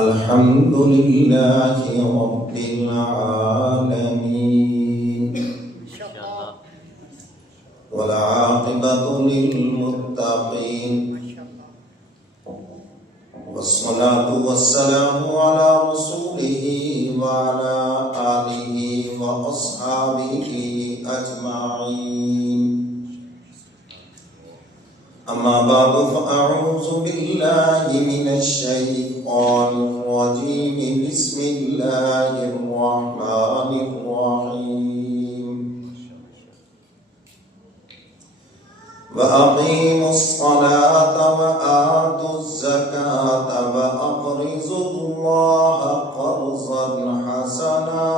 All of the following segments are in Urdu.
الحمد لله رب العالمين والعاقبة للمتقين والصلاة والسلام على رسوله وعلى آله وأصحابه أجمعين. أما بعد فأعوذ بالله من الشيطان الرجيم. بسم الله الرحمن الرحيم. وأقيموا الصلاة وآتوا الزكاة وأقرضوا الله قرضا حسنا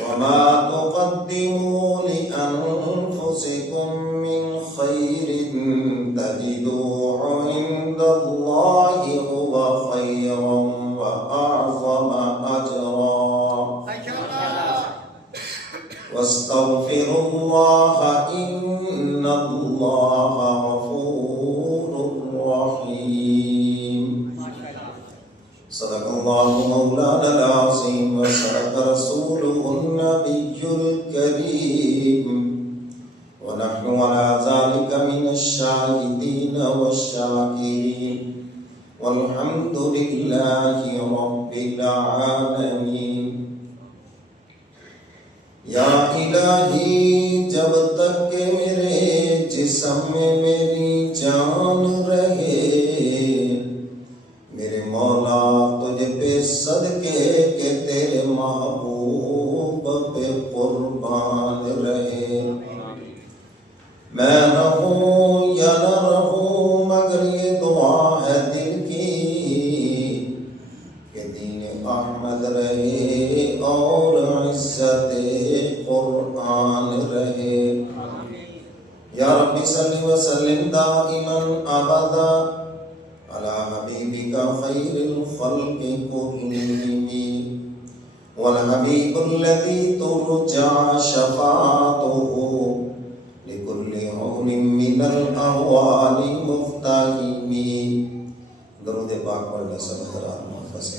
وما تقدموا لأنفسكم من خير تجدوه عند الله هو خيرا وأعظم أجرا واستغفروا الله إن الله غفور رحيم. صدق الله مولانا العظيم وصدق رسوله النبي الكريم ونحن على ذلك من الشاهدين والشاكرين والحمد لله رب العالمين. یا الہی جب تک کہ میرے جسم میں میری جان رہے میرے مولا تجھ پہ صدقے کہ تیرے محبوب پہ قربان رہے. میں رہوں یا نہ رہوں مگر یہ دعا ہے دل کی کہ دین احمد رہے اور عزت قرآن رہے. یا رب صلی وسلم دائما ابدا على حبيبك خير الخلق كلهم والحبيب الذي ترجى شفاعته لكل عون من الأهوال مفتهم. درود پاک پڑھ لیں سب حضرات محفظ سے.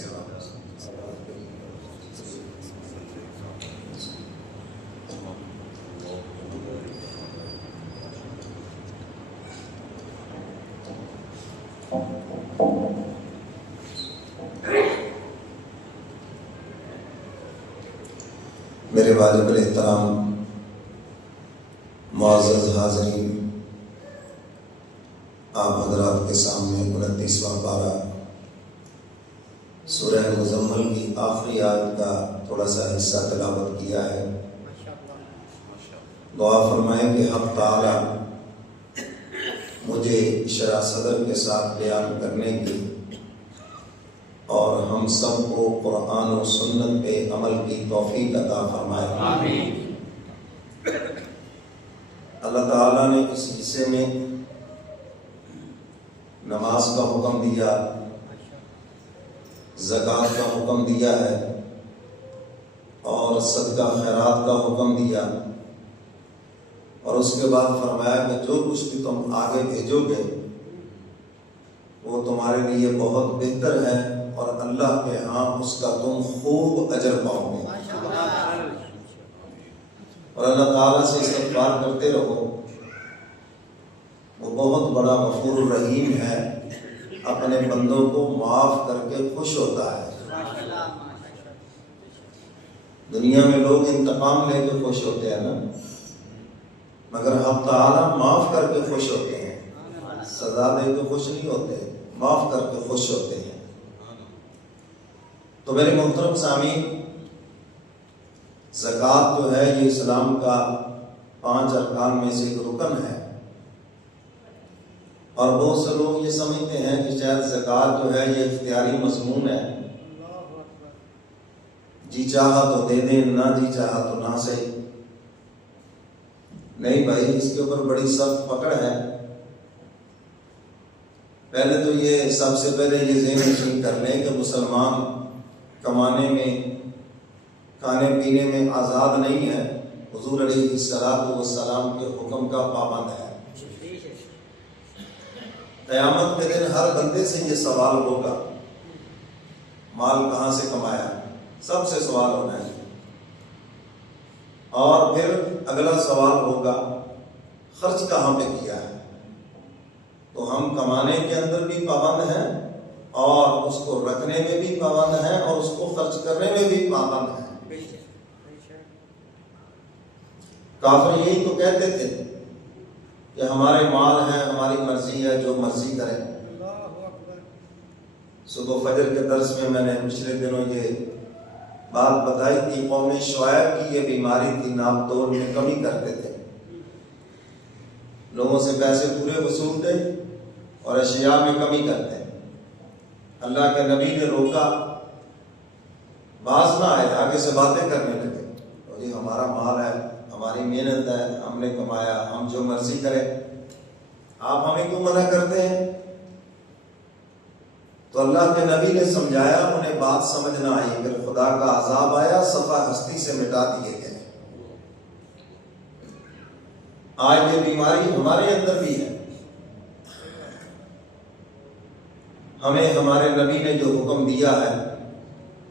میرے واجب الاحترام معزز حاضرین، آپ حضرات کے سامنے 29واں پارہ سورہ مزمل کی آخری آیت کا تھوڑا سا حصہ تلاوت کیا ہے. دعا فرمائیں کہ حق تعالی مجھے شرح صدر کے ساتھ بیان کرنے کی اور ہم سب کو قرآن و سنت پہ عمل کی توفیق عطا فرمائے. آمین. اللہ تعالیٰ نے اس حصے میں نماز کا حکم دیا، زکوٰۃ کا حکم دیا ہے اور صدقہ خیرات کا حکم دیا، اور اس کے بعد فرمایا کہ جو کچھ بھی تم آگے بھیجو گے وہ تمہارے لیے بہت بہتر ہے اور اللہ کے ہاں اس کا تم خوب اجر پاؤ گے. اور اللہ تعالیٰ سے استغفار کرتے رہو، وہ بہت بڑا غفور الرحیم ہے، اپنے بندوں کو معاف کر کے خوش ہوتا ہے. دنیا میں لوگ انتقام لے کے خوش ہوتے ہیں نا، مگر حق تعالیٰ معاف کر کے خوش ہوتے ہیں. سزا دے کے خوش نہیں ہوتے، معاف کر کے خوش ہوتے ہیں. تو میرے محترم سامعین، زکوٰۃ جو ہے یہ اسلام کا 5 ارکان میں سے ایک رکن ہے، اور بہت سے لوگ یہ سمجھتے ہیں کہ شاید زکوٰۃ جو ہے یہ اختیاری مضمون ہے، جی چاہا تو دے دیں، نہ جی چاہا تو نہ صحیح. نہیں بھائی، اس کے اوپر بڑی سخت پکڑ ہے. پہلے تو یہ سب سے پہلے یہ ذہن نشین کر لیں کہ مسلمان کمانے میں کھانے پینے میں آزاد نہیں ہے، حضور علیہ السلام کے حکم کا پابند ہے. قیامت کے دن ہر بندے سے یہ سوال ہوگا، مال کہاں سے کمایا، سب سے سوال ہونا ہے۔ اور پھر اگلا سوال ہوگا خرچ کہاں پہ کیا ہے۔ تو ہم کمانے کے اندر بھی پابند ہیں اور اس کو رکھنے میں بھی پابند ہیں اور اس کو خرچ کرنے میں بھی پابند ہیں۔ کافر یہی تو کہتے تھے کہ ہمارے مال ہیں، ہماری مرضی ہے، جو مرضی کریں۔ صبح فجر کے درس میں نے پچھلے دنوں یہ بات بتائی تھی، قوم شعیب کی یہ بیماری تھی، ناپ توڑ میں کمی کرتے تھے، لوگوں سے پیسے پورے وصولتے اور اشیاء میں کمی کرتے۔ اللہ کے نبی نے روکا، باز نہ آئے، آگے سے باتیں کرنے لگے، اور یہ ہمارا مال ہے، ہماری محنت ہے، ہم نے کمایا، ہم جو مرضی کریں، آپ ہمیں کیوں منع کرتے ہیں؟ تو اللہ کے نبی نے سمجھایا، انہیں بات سمجھ نہ آئی، پھر خدا کا عذاب آیا، صفحہ ہستی سے مٹا دیے گئے۔ آج یہ بیماری ہمارے اندر بھی ہے۔ ہمیں ہمارے نبی نے جو حکم دیا ہے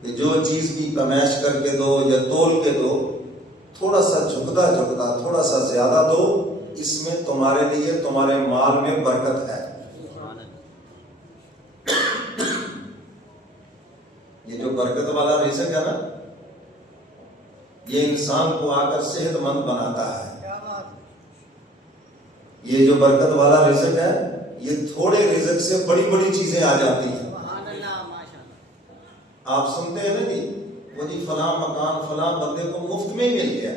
کہ جو چیز بھی پیمائش کر کے دو یا تول کے دو، تھوڑا سا جھکتا جھکتا تھوڑا سا زیادہ دو، اس میں تمہارے لیے تمہارے مال میں برکت ہے۔ یہ جو برکت والا رزق ہے نا، یہ انسان کو آ کر صحت مند بناتا ہے۔ یہ جو برکت والا رزق ہے، یہ تھوڑے رزق سے بڑی بڑی چیزیں آ جاتی ہیں۔ آپ سنتے ہیں نا جی، وہ جی فلاں مکان فلاں بندے کو مفت میں ہی مل گیا،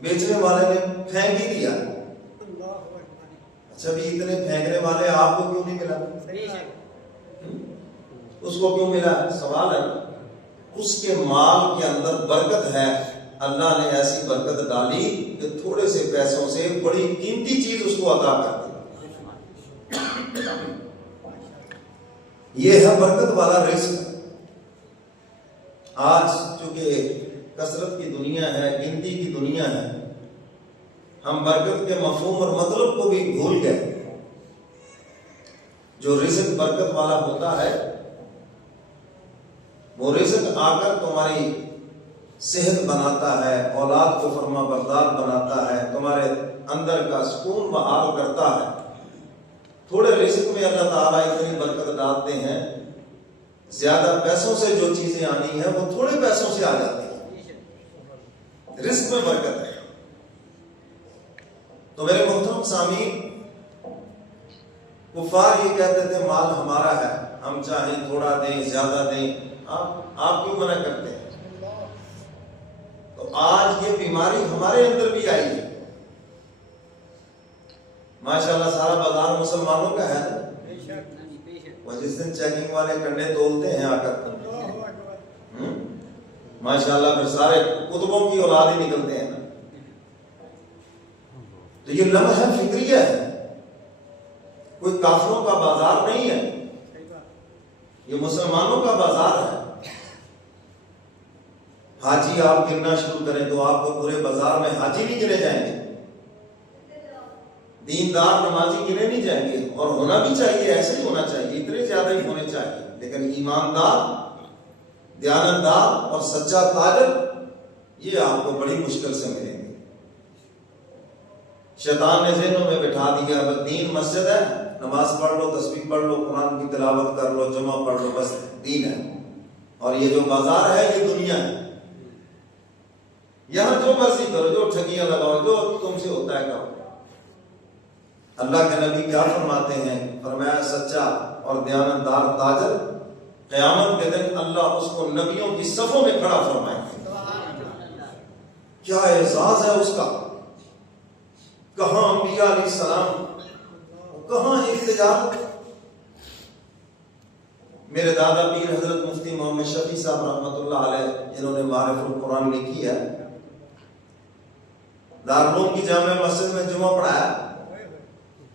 بیچنے والے نے پھینک ہی دیا۔ اچھا بھی اتنے پھینکنے والے آپ کو کیوں نہیں ملا؟ اس کو کیوں ملا؟ سوال ہے۔ اس کے مال کے اندر برکت ہے، اللہ نے ایسی برکت ڈالی کہ تھوڑے سے پیسوں سے بڑی قیمتی چیز اس کو عطا کر دی۔ یہ ہے برکت والا رزق۔ آج چونکہ کثرت کی دنیا ہے، گنتی کی دنیا ہے، ہم برکت کے مفہوم اور مطلب کو بھی بھول گئے۔ جو رزق برکت والا ہوتا ہے، وہ رزق آ کر تمہاری صحت بناتا ہے، اولاد کو فرما بردار بناتا ہے، تمہارے اندر کا سکون بحال کرتا ہے۔ تھوڑے رزق میں اللہ تعالیٰ اتنی برکت ڈالتے ہیں، زیادہ پیسوں سے جو چیزیں آنی ہیں وہ تھوڑے پیسوں سے آ جاتی ہیں۔ رزق میں برکت ہے۔ تو میرے محترم سامعین، کفار یہ کہتے تھے مال ہمارا ہے، ہم چاہیں تھوڑا دیں زیادہ دیں، آپ کیوں منع کرتے ہیں؟ تو آج یہ بیماری ہمارے اندر بھی آئی ہے۔ ماشاءاللہ سارا بازار مسلمانوں کا ہے، وہ جس دن چیکنگ والے کنڈے تولتے ہیں آ کر، ماشاءاللہ پھر سارے کتبوں کی اولاد ہی نکلتے ہیں نا۔ تو یہ لمحہ فکریہ ہے، کوئی کافروں کا بازار نہیں ہے، یہ مسلمانوں کا بازار ہے۔ حاجی آپ گرنا شروع کریں تو آپ کو پورے بازار میں حاجی نہیں گنے جائیں گے، دیندار نمازی گنے نہیں جائیں گے، اور ہونا بھی چاہیے، ایسے ہی ہونا چاہیے، اتنے زیادہ ہی ہونے چاہیے، لیکن ایماندار، دیانتدار اور سچا تاجر یہ آپ کو بڑی مشکل سے ملیں گے۔ شیطان نے ذہنوں میں بٹھا دیا بس دین مسجد ہے، نماز پڑھ لو، تسبیح پڑھ لو، قرآن کی تلاوت کر لو، جمعہ پڑھ لو، بس دین ہے، اور یہ جو بازار ہے یہ دنیا ہے، یہاں جو مرضی کرو، جو ٹھگیاں لگاؤ، جو تم سے ہوتا ہے کرو۔ اللہ کے نبی کیا فرماتے ہیں؟ فرمایا سچا اور دیانتدار تاجر قیامت کے دن اللہ اس کو نبیوں کی صفوں میں کھڑا فرمائے گا۔ کیا اعزاز ہے اس کا! کہاں انبیاء علیہ السلام، کہاں احتجاج! میرے دادا پیر حضرت مفتی محمد شفیع صاحب رحمۃ اللہ علیہ، جنہوں نے معارف القرآن لکھی ہے، دارالعلوم کی جامع مسجد میں جمعہ پڑھایا،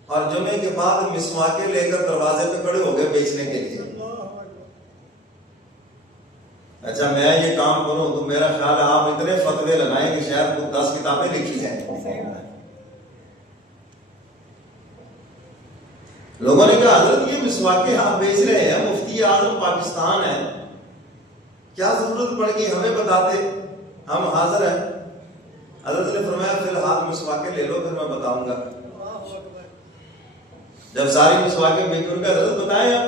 اور جمعے کے بعد مسواکیں لے کر دروازے پہ کھڑے ہو گئے بیچنے کے لیے۔ اچھا میں یہ کام کروں تو میرا خیال ہے آپ اتنے فتوے لگائیں کہ شاید کو 10 کتابیں لکھی جائیں۔ لوگوں نے کہا حضرت یہ مسواکیں آپ بیچ رہے ہیں، مفتی اعظم پاکستان ہے، کیا ضرورت پڑ گئی ہمیں بتاتے، ہم حاضر ہیں۔ حضرت نے فرمایا فی الحال مسواکیں لے لو، پھر میں بتاؤں گا۔ جب ساری مسواکیں بیچوں گا حضرت بتائیں آپ۔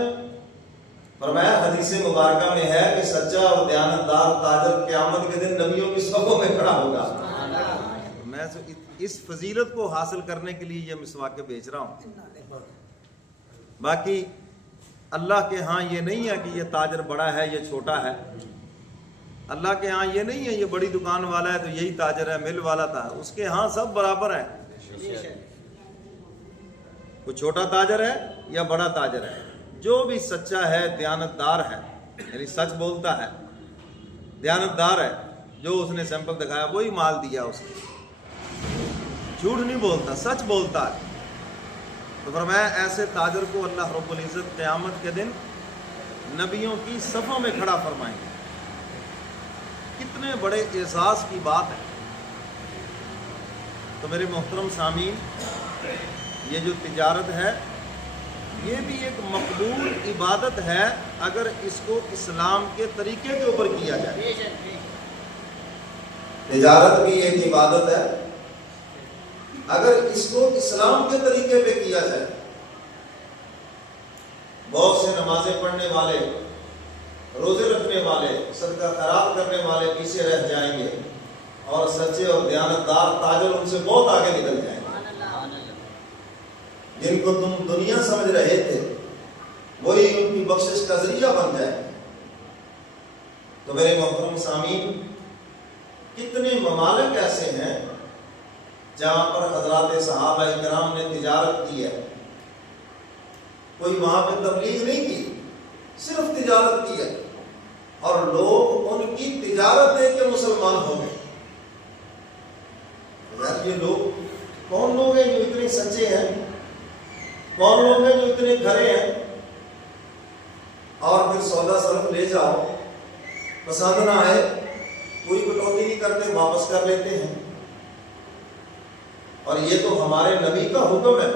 فرمایا حدیث مبارکہ میں ہے کہ سچا اور دیانتدار تاجر قیامت کے دن نبیوں کی صفوں میں کھڑا ہوگا۔ میں اس فضیلت کو حاصل کرنے کے لیے یہ مسواکیں بیچ رہا ہوں۔ باقی اللہ کے ہاں یہ نہیں ہے کہ یہ تاجر بڑا ہے یہ چھوٹا ہے، اللہ کے ہاں یہ نہیں ہے یہ بڑی دکان والا ہے تو یہی تاجر ہے، مل والا تھا، اس کے ہاں سب برابر ہے، کوئی چھوٹا تاجر ہے یا بڑا تاجر ہے، جو بھی سچا ہے دیانتدار ہے، یعنی سچ بولتا ہے، دیانتدار ہے، جو اس نے سیمپل دکھایا وہی مال دیا اس نے، جھوٹ نہیں بولتا، سچ بولتا ہے، تو فرمایا ایسے تاجر کو اللہ رب العزت قیامت کے دن نبیوں کی صفوں میں کھڑا فرمائیں گے۔ کتنے بڑے اعزاز کی بات ہے۔ تو میرے محترم سامعین، یہ جو تجارت ہے یہ بھی ایک مقبول عبادت ہے اگر اس کو اسلام کے طریقے کے اوپر کیا جائے۔ تجارت بھی ایک عبادت ہے اگر اس کو اسلام کے طریقے پہ کیا جائے۔ بہت سے نمازیں پڑھنے والے، روزے رکھنے والے، صدقہ خیرات کرنے والے پیچھے رہ جائیں گے اور سچے اور دیانتدار تاجر ان سے بہت آگے نکل جائیں گے۔ جن کو تم دنیا سمجھ رہے تھے وہی ان کی بخشش کا ذریعہ بن جائے۔ تو میرے محترم سامعین، کتنے ممالک ایسے ہیں جہاں پر حضرات صحابہ کرام نے تجارت کی ہے، کوئی وہاں پہ تبلیغ نہیں کی، صرف تجارت کی ہے، اور لوگ ان کی تجارت دیکھ کے مسلمان ہو گئے۔ یار یہ لوگ کون لوگ ہیں جو اتنے سچے ہیں، کون لوگ ہیں جو اتنے کھرے ہیں، اور پھر سودا صرف لے جاؤ، پسند نہ آئے کوئی کٹوتی نہیں کرتے، واپس کر لیتے ہیں۔ اور یہ تو ہمارے نبی کا حکم ہے،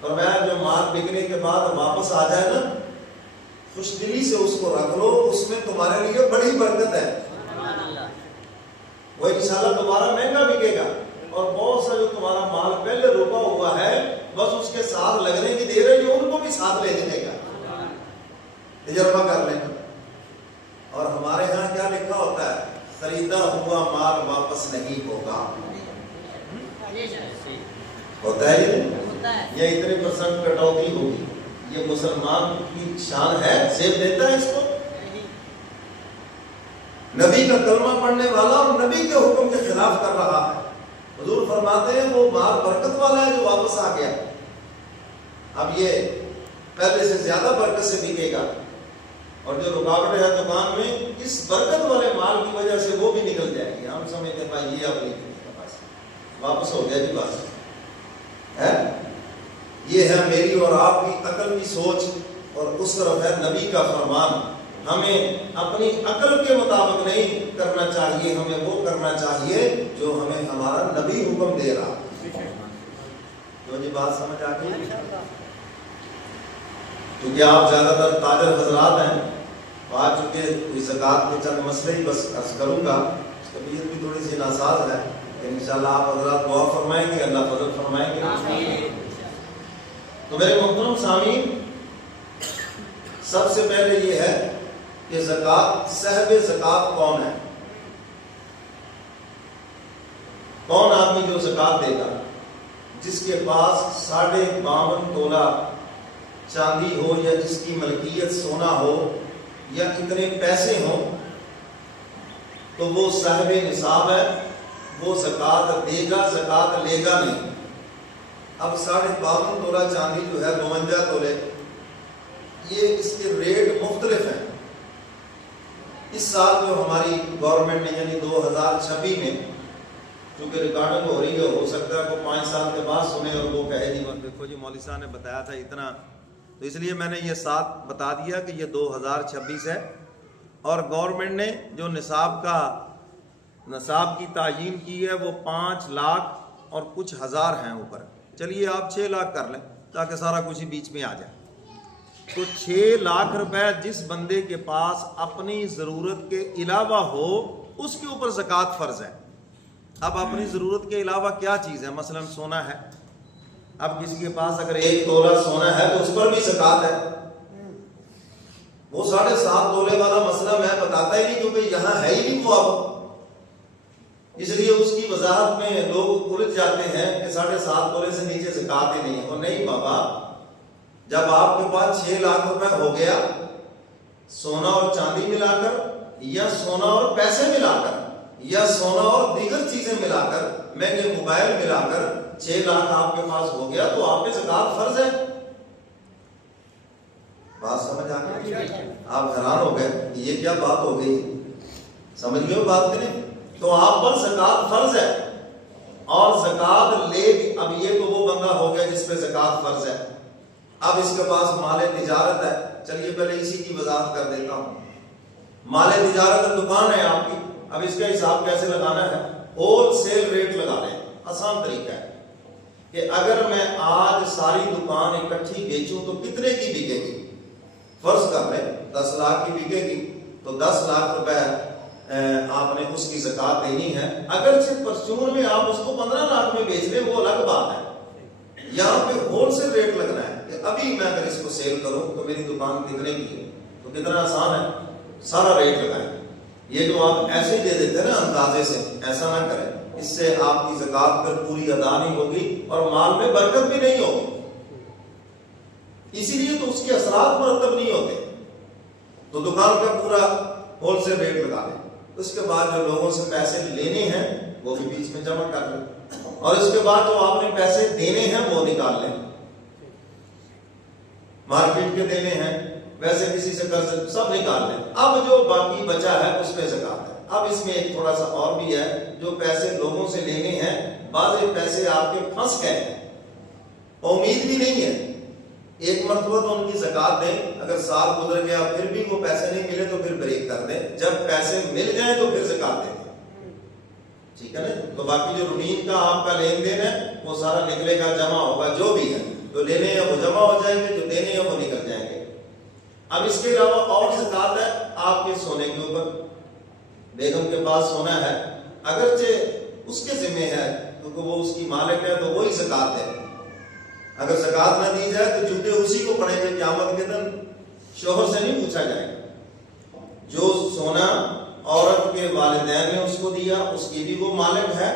فرمایا جو مال بکنے کے بعد واپس آ جائے نا، خوش دلی سے اس کو رکھ لو، اس میں تمہارے لیے بڑی برکت ہے، وہ انشاءاللہ تمہارا مہنگا بکے گا، اور بہت سا جو تمہارا مال پہلے روکا ہوا ہے بس اس کے ساتھ لگنے کی دیر ہے، جو ان کو بھی ساتھ لے جائے گا، تجربہ کر لیں۔ اور ہمارے ہاں کیا لکھا ہوتا ہے، خریدا ہوا مال واپس نہیں ہوگا، ہوتا ہے یہ اتنے پرسنٹ کٹوتی ہوگی، یہ مسلمان کی شان ہے، سیب دیتا ہے اس کو؟ نبی کا کلمہ پڑھنے والا اور نبی کے حکم کے خلاف کر رہا ہے۔ حضور فرماتے ہیں وہ مال برکت والا ہے جو واپس آ گیا، اب یہ پہلے سے زیادہ برکت سے بکے گا، اور جو رکاوٹ ہے دکان میں اس برکت والے مال کی وجہ سے وہ بھی نکل جائے گی۔ ہم سمجھتے ہیں بھائی یہ اب نہیں واپس ہو گیا جی، بس ہے، یہ ہے میری اور آپ کی عقل کی سوچ، اور اس طرف ہے نبی کا فرمان۔ ہمیں اپنی عقل کے مطابق نہیں کرنا چاہیے، ہمیں وہ کرنا چاہیے جو ہمیں ہمارا نبی حکم دے رہا۔ تو یہ بات سمجھ آ گئی؟ کیونکہ آپ زیادہ تر تاجر حضرات ہیں، آج چونکہ زکوٰۃ کے چند مسئلے ہی بس عرض کروں گا، طبیعت بھی تھوڑی سی ناساز ہے، انشاءاللہ آپ حضرات دعا فرمائیں گے، اللہ فضل فرمائیں گے۔ تو میرے محترم سامعین، سب سے پہلے یہ ہے کہ زکوٰۃ، صاحب زکوٰۃ کون ہے؟ کون آدمی جو زکوٰۃ دے گا؟ جس کے پاس 52.5 تولہ چاندی ہو، یا جس کی ملکیت سونا ہو، یا اتنے پیسے ہوں، تو وہ صاحب نصاب ہے، وہ زکوٰۃ دے گا، زکوٰۃ لے گا نہیں۔ اب 52.5 تولہ چاندی جو ہے 52 تولے، یہ اس کے ریٹ مختلف ہیں۔ اس سال جو ہماری گورنمنٹ نے یعنی 2026 میں چونکہ ریکارڈنگ ہو رہی ہے، ہو سکتا ہے وہ 5 سال کے بعد سنے اور وہ کہے جی دیکھو جی مولوی صاحب نے بتایا تھا اتنا، تو اس لیے میں نے یہ ساتھ بتا دیا کہ یہ 2026 ہے، اور گورنمنٹ نے جو نصاب کی تعیین کی ہے وہ 5 لاکھ اور کچھ ہزار ہیں اوپر، چلیے آپ 6 لاکھ کر لیں، تاکہ سارا کچھ ہی بیچ میں آ جائے. تو 6 لاکھ روپے جس بندے کے پاس اپنی ضرورت کے علاوہ ہو اس کے اوپر زکوٰۃ فرض ہے. اب اپنی ضرورت کے علاوہ کیا چیز ہے؟ مثلا سونا ہے. اب کسی کے پاس اگر 1 تولہ سونا ہے تو اس پر بھی زکوٰۃ ہے. وہ 7.5 تولے والا مسئلہ میں بتاتا ہی نہیں کیونکہ یہاں ہے ہی نہیں وہ. اب اس لیے اس کی وضاحت میں لوگ الجھ جاتے ہیں کہ 7.5 تولے سے نیچے زکوٰۃ ہی نہیں ہے. اور نہیں بابا، جب آپ کے پاس 6 لاکھ روپے ہو گیا سونا اور چاندی ملا کر یا سونا اور پیسے ملا کر یا سونا اور دیگر چیزیں ملا کر، مہنگے موبائل ملا کر 6 لاکھ آپ کے پاس ہو گیا تو آپ پہ زکوٰۃ فرض ہے. بات سمجھ آ گئی؟ آپ حیران ہو گئے یہ کیا بات ہو گئی؟ سمجھ گئے بات کہ نہیں؟ تو آپ پر زکوٰۃ فرض ہے اور زکوٰۃ لے. اب یہ تو وہ بندہ ہو گیا جس پہ زکوٰۃ فرض ہے. اب اس کے پاس مال تجارت ہے. چلیے پہلے اسی کی وضاحت کر دیتا ہوں. مال تجارت دکان ہے آپ کی. اب اس کا حساب کیسے لگانا ہے؟ ہول سیل ریٹ لگا لیں. آسان طریقہ ہے کہ اگر میں آج ساری دکان اکٹھی بیچوں تو کتنے کی بکے گی؟ فرض کر لیں 10 لاکھ کی بکے گی تو 10 لاکھ روپے آپ نے اس کی زکوٰۃ دینی ہے. اگرچہ پرچون میں آپ اس کو 15 لاکھ میں بیچ لیں وہ الگ بات ہے. یہاں پہ ہول سیل ریٹ لگنا ہے کہ ابھی میں اگر اس کو سیل کروں تو میری دکان کتنے کی ہے. تو کتنا آسان ہے، سارا ریٹ لگائیں. یہ جو آپ ایسے دے دیتے ہیں نا اندازے سے، ایسا نہ کریں. اس سے آپ کی زکوٰۃ پھر پوری ادا نہیں ہوگی اور مال میں برکت بھی نہیں ہوگی. اسی لیے تو اس کے اثرات مرتب نہیں ہوتے. تو دکان کا پورا ہول سیل ریٹ لگا لیں. اس کے بعد جو لوگوں سے پیسے لینے ہیں وہ بھی بیچ میں جمع کر لیں اور اس کے بعد جو آپ نے پیسے دینے ہیں وہ نکال لیں. مارکیٹ کے دینے ہیں، ویسے کسی سے قرض سب نکال لیں. اب جو باقی بچا ہے اس پہ زکوٰۃ ہے. اب اس میں ایک تھوڑا سا اور بھی ہے، جو پیسے لوگوں سے لینے ہیں بعض پیسے آپ کے پھنس گئے ہیں، امید بھی نہیں ہے. ایک مرتبہ تو ان کی زکوٰۃ دیں. اگر سال گزر گیا پھر بھی وہ پیسے نہیں ملے تو پھر بریک کر دیں. جب پیسے مل جائیں تو پھر زکوٰۃ دیں. ٹھیک ہے نا؟ تو باقی جو روٹین کا آپ کا لین دین ہے وہ سارا نکلے گا، جمع ہوگا. جو بھی ہے جو لینے ہیں وہ جمع ہو جائیں گے، جو دینے ہیں وہ نکل جائیں گے. اب اس کے علاوہ اور زکوٰۃ ہے آپ کے سونے کے اوپر. بیگم کے پاس سونا ہے، اگرچہ اس کے ذمہ ہے کیونکہ وہ اس کی مالک ہے تو وہی زکوٰۃ ہے. اگر زکوٰۃ نہ دی جائے تو جوتے اسی کو پڑیں گے. قیامت کے دن شوہر سے نہیں پوچھا جائے گا. جو سونا عورت کے والدین نے اس کو دیا اس کی بھی وہ مالک ہے.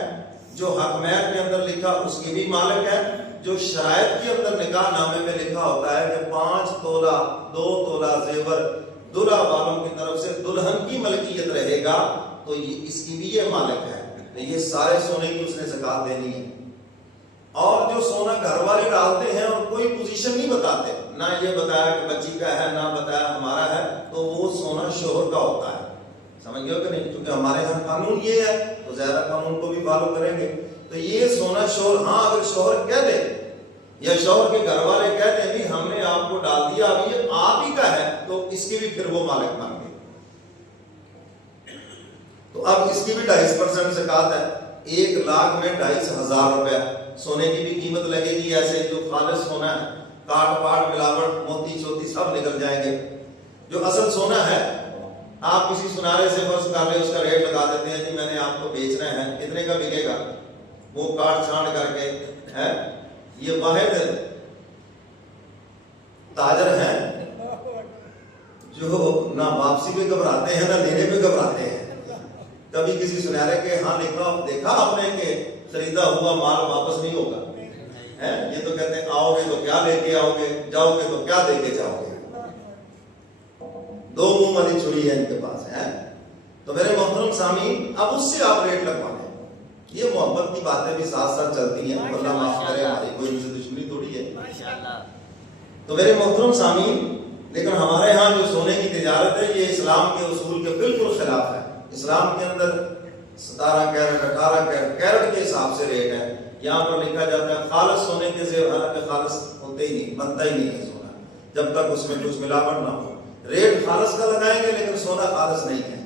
جو حق مہر کے اندر لکھا اس کی بھی مالک ہے. جو شرائط کے اندر نکاح نامے میں لکھا ہوتا ہے کہ 5 تولہ 2 تولہ زیور دلہا والوں کی طرف سے دلہن کی ملکیت رہے گا تو اس کی بھی یہ مالک ہے. یہ سارے سونے کی اس نے زکوٰۃ دینی ہے. اور جو سونا گھر والے ڈالتے ہیں اور کوئی پوزیشن نہیں بتاتے، نہ یہ بتایا کہ بچی کا ہے نہ بتایا ہمارا ہے، تو وہ سونا شوہر کا ہوتا ہے. سمجھ گئے کہ نہیں؟ کیونکہ ہمارے یہاں قانون یہ ہے تو ظاہر قانون کو بھی فالو کریں گے. تو یہ سونا شوہر، ہاں اگر شوہر کہہ دے یا شوہر کے گھر والے کہتے ہیں بھی ہم نے آپ کو ڈال دیا اب یہ آپ ہی کا ہے تو اس کی بھی پھر وہ مالک بن گئے. تو اب اس کی بھی 2.5% زکوٰۃ ہے. 1 لاکھ میں 2,500 روپے سونے کی بھی قیمت لگے گی. ایسے جو خالص سونا ہے، کاٹ پاٹ ملاوٹ موتی چوتی سب نکل جائیں گے. جو اصل سونا ہے آپ کسی سنارے سے فرض کر لیں، اس کا ریٹ لگا دیتے ہیں جی میں نے آپ کو بیچنا ہے، کتنے کا بکے گا؟ وہ کاٹ چھانٹ کر کے ہے. یہ واحد تاجر ہیں جو نہ واپسی پہ گھبراتے ہیں نہ لینے پہ گھبراتے ہیں. کبھی کسی سنارے کے ہاں دیکھا آپ نے کہ خریدا ہوا مال واپس نہیں ہوگا. یہ تو کہتے ہیں آؤ گے تو کیا لے کے آؤ گے، جاؤ گے تو کیا دے کے جاؤ گے. 2 منہ والی چھری ہے ان کے پاس ہے. تو میرے محترم سامعین اب اس سے آپ ریٹ لگوا لیں. یہ محبت کی باتیں بھی ساتھ ساتھ چلتی ہیں. اللہ معاف کرے، ہماری کوئی ان سے دشمنی تھوڑی ہے. تو میرے محترم سامعین لیکن ہمارے ہاں جو سونے کی تجارت ہے یہ اسلام کے اصول کے بالکل خلاف ہے. اسلام کے اندر 17 کیرٹ 18 کیرٹ کے حساب سے ریٹ ہے. یہاں پر لکھا جاتا ہے خالص سونے کے زیور، حالانکہ خالص ہوتے ہی نہیں، بنتا ہی نہیں ہے سونا جب تک اس میں کچھ ملاوٹ نہ ہو. ریٹ خالص کا لگائیں گے لیکن سونا خالص نہیں ہے.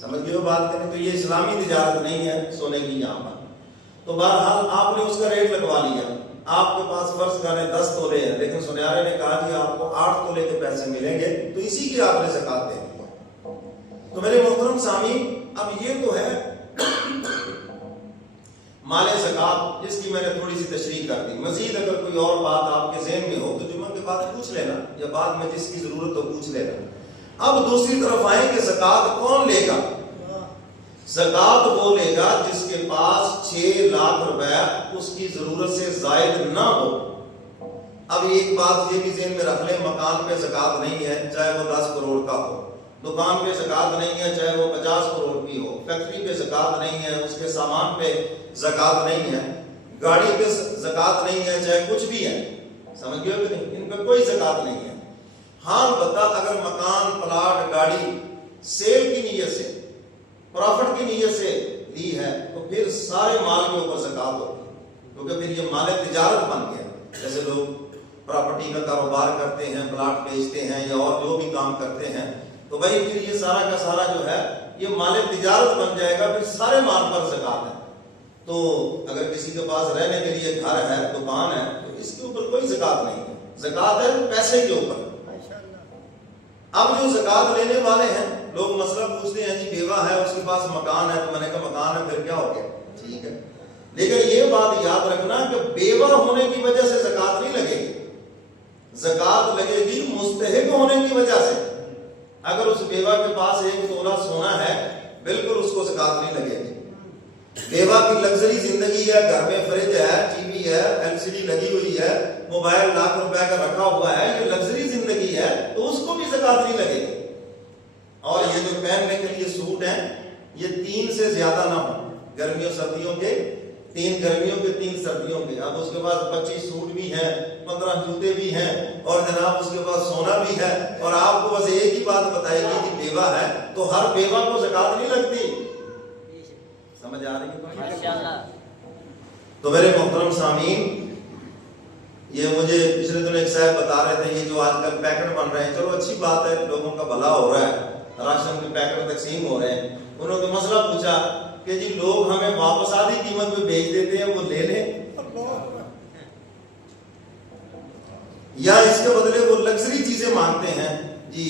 سمجھ گئے بات کریں؟ تو یہ اسلامی تجارت نہیں ہے سونے کی یہاں پر. تو بہرحال آپ نے اس کا ریٹ لگوا لیا. آپ کے پاس فرض کریں 10 تولے ہیں، لیکن سنیارے نے کہا کہ آپ کو 8 تولے کے پیسے ملیں گے، تو اسی کی آپ نے زکات دینی ہے۔ تو میرے محترم سامعین، اب یہ تو ہے مال زکات، جس کی میں نے تھوڑی سی تشریح کر دی۔ مزید اگر کوئی اور بات آپ کے ذہن میں ہو تو جمعہ کے بعد پوچھ لینا، یا بعد میں جس کی ضرورت ہو پوچھ لینا۔ اب دوسری طرف آئیں کہ زکات کون لے گا؟ زکات وہ لے گا جس کے پاس 6 لاکھ روپے اس کی ضرورت سے زائد نہ ہو۔ اب ایک بات یہ بھی ذہن میں رکھ لیں، مکان پہ زکات نہیں ہے چاہے وہ 10 کروڑ کا ہو، دکان پہ زکات نہیں ہے چاہے وہ 50 کروڑ کی ہو، فیکٹری پہ زکات نہیں ہے، اس کے سامان پہ زکات نہیں ہے، گاڑی پہ زکات نہیں ہے، چاہے کچھ بھی ہے، سمجھ گئے کہ نہیں؟ ان پہ کوئی زکات نہیں ہے۔ ہاں البتہ اگر مکان، پلاٹ، گاڑی سیل کی نیت سے، پروفٹ کی نیت سے لی ہے تو پھر سارے مال کے اوپر زکات ہوتی ہے، کیونکہ پھر یہ مال تجارت بن گیا۔ جیسے لوگ پراپرٹی کا کاروبار کرتے ہیں، پلاٹ بیچتے ہیں یا اور جو بھی کام کرتے ہیں، تو بھائی پھر یہ سارا کا سارا جو ہے یہ مال تجارت بن جائے گا، پھر سارے مال پر زکات ہے۔ تو اگر کسی کے پاس رہنے کے لیے گھر ہے، دکان ہے، تو اس کے اوپر کوئی زکات نہیں ہے، زکات ہے پیسے کے اوپر۔ اب جو زکات لینے والے ہیں، لوگ مسئلہ پوچھتے ہیں جی بیوہ ہے، اس کے پاس مکان ہے، تو میں نے کہا مکان ہے پھر کیا ہو گیا، ٹھیک ہے، لیکن یہ بات یاد رکھنا کہ بیوہ ہونے کی وجہ سے زکات نہیں لگے گی، زکات لگے گی مستحق ہونے کی وجہ سے۔ اگر اس بیوہ کے پاس 1 تولہ سونا ہے، بالکل اس کو زکات نہیں لگے گی۔ بیوہ کی لگژری زندگی ہے، گھر میں فریج ہے، ٹی وی ہے، LCD لگی ہوئی ہے، موبائل لاکھ روپے کا رکھا ہوا ہے، یہ لگژری زندگی ہے، تو اس کو بھی زکات نہیں لگے گی۔ اور یہ جو پہننے کے لیے سوٹ ہیں، یہ 3 سے زیادہ نہ ہو، گرمیوں سردیوں کے 3 گرمیوں کے 3 سردیوں کے۔ اب اس کے پاس 25 سوٹ بھی ہیں، 15 جوتے بھی ہیں، اور جناب اس کے پاس سونا بھی ہے، اور آپ کو بس ایک ہی بات بتائے گی کہ بیوہ ہے، تو ہر بیوہ کو زکات نہیں لگتی۔ سمجھ آ رہی ہے ماشاءاللہ؟ تو میرے محترم سامعین، یہ مجھے پچھلے دنوں ایک صاحب بتا رہے تھے، یہ جو آج کل پیکٹ بن رہے ہیں، چلو اچھی بات ہے، لوگوں کا بھلا ہو رہا ہے، راشن کے پیکٹ تقسیم ہو رہے ہیں۔ انہوں نے مسئلہ پوچھا کہ جی لوگ ہمیں واپس آدھی قیمت پہ بیچ دیتے ہیں، وہ لے لیں یا اس کے بدلے وہ لگژری چیزیں مانگتے ہیں، جی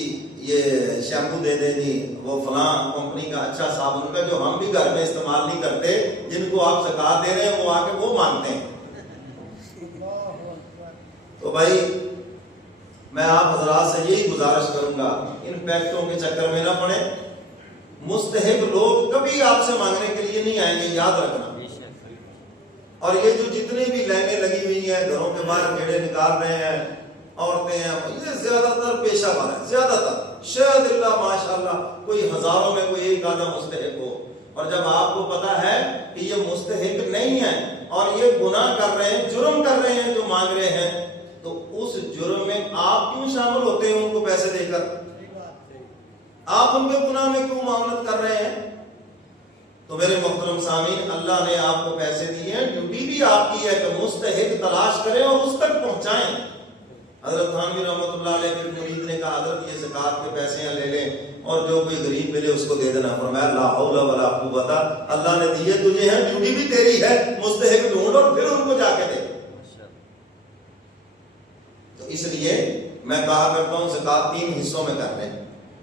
یہ شیمپو دے دیں، جی وہ فلاں کمپنی کا اچھا صابن کا جو ہم بھی گھر میں استعمال نہیں کرتے، جن کو آپ زکات دے رہے ہیں، وہ آ کے وہ مانگتے ہیں۔ تو بھائی میں آپ حضرات سے یہی گزارش کروں گا، ان پیکٹوں کے چکر میں نہ پڑیں۔ مستحق لوگ کبھی آپ سے مانگنے کے لیے نہیں آئیں گے، یاد رکھنا۔ اور یہ جو جتنے بھی لائنیں لگی ہوئی ہیں، گھروں کے باہر گھیڑے نکال رہے ہیں، عورتیں ہیں، یہ زیادہ تر پیشہ ور ہے، زیادہ تر، شاید اللہ ماشاءاللہ کوئی ہزاروں میں کوئی ایک آدھا مستحق ہو۔ اور جب آپ کو پتا ہے کہ یہ مستحق نہیں ہے اور یہ گناہ کر رہے ہیں، جرم کر رہے ہیں جو مانگ رہے ہیں، تو اس جرم میں آپ کیوں شامل ہوتے ہیں ان کو پیسے دے کر؟ آپ ان کے گناہ میں کیوں معاونت کر رہے ہیں؟ تو میرے محترم سامعین، اللہ نے آپ کو پیسے دیے ہیں، ڈیوٹی بھی آپ کی ہے کہ مستحق تلاش کریں اور اس تک پہنچائیں۔ حضرت تھانوی رحمۃ اللہ علیہ کے مرید نے کہا حضرت یہ زکات کے پیسے لے لیں اور جو کوئی غریب ملے اس کو دے دینا۔ فرمایا لا حول ولا قوت، اللہ نے دیے تجھے ہیں، ڈیوٹی بھی تیری ہے، مستحق ڈھونڈ اور پھر ان کو جا کے دے۔ تو اس لیے میں کہا کرتا ہوں زکات 3 حصوں میں کر لیں۔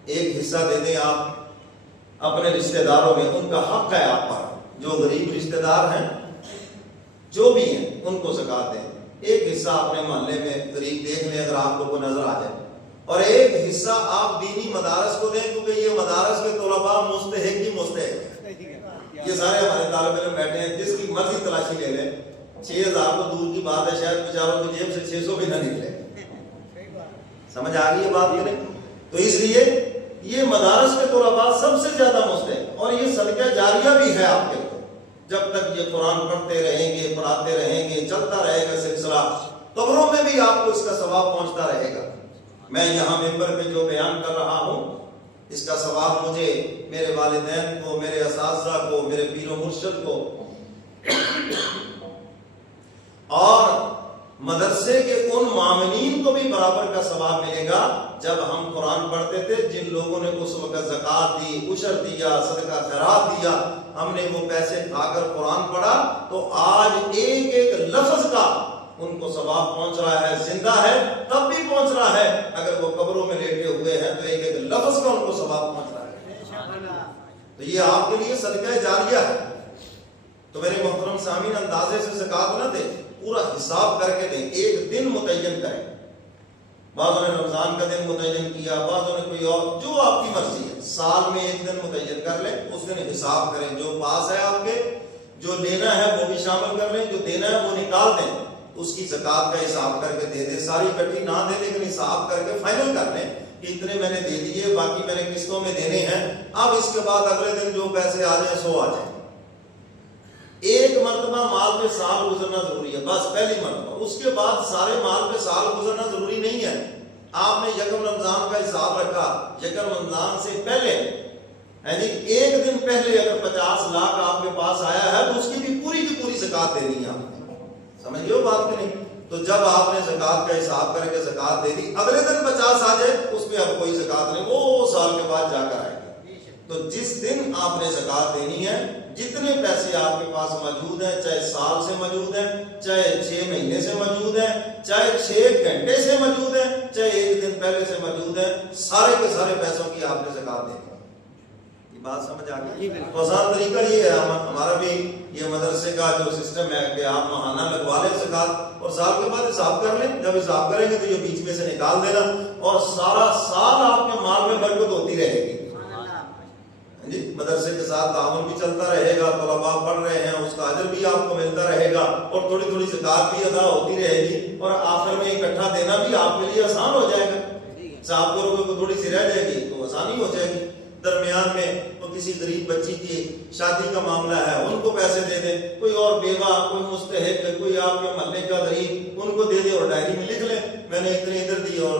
ایک حصہ دے دیں آپ اپنے رشتہ داروں میں، ان کا حق ہے آپ پر، جو غریب رشتہ دار ہیں جو بھی ہیں ان کو زکات دیں۔ ایک حصہ اپنے محلے میں غریب دیکھ لیں اگر آپ کو کوئی نظر آ جائے، اور ایک حصہ آپ دینی مدارس کو دیں، کیونکہ یہ مدارس کے طلباء مستحق ہی مستحق ہیں۔ یہ سارے ہمارے طالب علم بیٹھے ہیں، جس کی مرضی تلاشی لے لیں، 6000 تو دور کی بات ہے، شاید بیچاروں کی جیب سے 600 بھی نہ نکلے۔ سمجھ آ گئی یہ بات کہ نہیں؟ تو اس لیے یہ مدارس کے طلباء سب سے زیادہ مستحق، اور یہ صدقہ جاریہ بھی ہے آپ کے لیے، جب تک یہ قرآن پڑھتے رہیں گے، پڑھاتے رہیں گے، چلتا رہے گا سلسلہ، قبروں میں بھی آپ کو اس کا ثواب پہنچتا رہے گا۔ میں یہاں ممبر پہ جو بیان کر رہا ہوں، اس کا ثواب مجھے، میرے والدین کو، میرے اساتذہ کو، میرے پیر و مرشد کو، اور مدرسے کے ان معاونین کو بھی برابر کا ثواب ملے گا۔ جب ہم قرآن پڑھتے تھے، جن لوگوں نے اس وقت زکات دی، عشر دیا، صدقہ خیرات دیا، ہم نے وہ پیسے کھا کر قرآن پڑھا، تو آج ایک ایک لفظ کا ان کو ثواب پہنچ رہا ہے، زندہ ہے تب بھی پہنچ رہا ہے، اگر وہ قبروں میں لیٹے ہوئے ہیں تو ایک ایک لفظ کا ان کو ثواب پہنچ رہا ہے۔ تو یہ آپ کے لیے صدقہ جاریہ ہے۔ تو میرے محترم سامعین، اندازے سے زکوٰۃ نہ دیں، پورا حساب کر کے دیں، ایک دن متعین کریں۔ بعضوں نے رمضان کا دن متعین کیا، بعضوں نے کوئی اور، جو آپ کی مرضی ہے، سال میں ایک دن متعین کر لیں، اس دن حساب کریں، جو پاس ہے آپ کے، جو لینا ہے وہ بھی شامل کر لیں، جو دینا ہے وہ نکال دیں، اس کی زکوٰۃ کا حساب کر کے دے دیں، ساری اکٹھی نہ دیں لیکن حساب کر کے فائنل کر لیں کہ اتنے میں نے دے دیے، باقی میں نے قسطوں میں دینے ہیں، اب اس کے بعد اگلے دن جو پیسے آ جائیں سو آ جائیں۔ ایک مرتبہ مال پہ سال گزرنا ضروری ہے، بس پہلی مرتبہ، اس کے بعد سارے مال پہ سال گزرنا ضروری نہیں ہے۔ آپ نے یکم رمضان کا حساب رکھا، یکم رمضان سے پہلے یعنی ایک دن پہلے اگر 50 لاکھ آپ کے پاس آیا ہے تو اس کی بھی پوری کی پوری زکوٰۃ دینی ہے آپ نے، سمجھ گئے ہو بات کہ نہیں؟ تو جب آپ نے زکوٰۃ کا حساب کر کے زکوٰۃ دے دی، اگلے دن 50 آ جائے اس میں اب کوئی زکوٰۃ نہیں، وہ سال کے بعد جا کر آئے گا۔ تو جس دن آپ نے زکوٰۃ دینی ہے، جتنے پیسے آپ کے پاس موجود ہیں، چاہے سال سے موجود ہیں، چاہے 6 مہینے سے موجود ہیں، چاہے 6 گھنٹے سے موجود ہیں، چاہے ایک دن پہلے سے موجود ہیں، سارے کے سارے پیسوں کی آپ نے زکوٰۃ دینی ہے۔ یہ بات سمجھ آ گئی؟ تو آسان طریقہ یہ ہے، ہمارا بھی یہ مدرسے کا جو سسٹم ہے کہ آپ ماہانہ لگوا لیں زکوٰۃ اور سال کے بعد حساب کر لیں، جب حساب کریں گے تو یہ بیچ میں سے نکال دینا اور سارا سال آپ کے مال میں برکت ہوتی رہے گی۔ جی، مدرسے کے ساتھ تعاون بھی چلتا رہے گا، طلباء پڑھ رہے ہیں، اس کا اجر بھی آپ کو ملتا رہے گا اور تھوڑی تھوڑی زکوٰۃ بھی ادا ہوتی رہے گی، اور آخر میں اکٹھا دینا بھی آپ کے لیے آسان ہو جائے گا۔ صاحب کو روپے کو تھوڑی سی رہ جائے گی تو آسانی ہو جائے گی۔ درمیان میں تو کسی غریب بچی کی شادی کا معاملہ ہے، ان کو پیسے دے دیں، کوئی اور بیوہ، کوئی مستحق، کوئی آپ کے محلے کا غریب، ان کو دے دیں اور ڈائری میں لکھ لیں میں نے اتنے ادھر دی، اور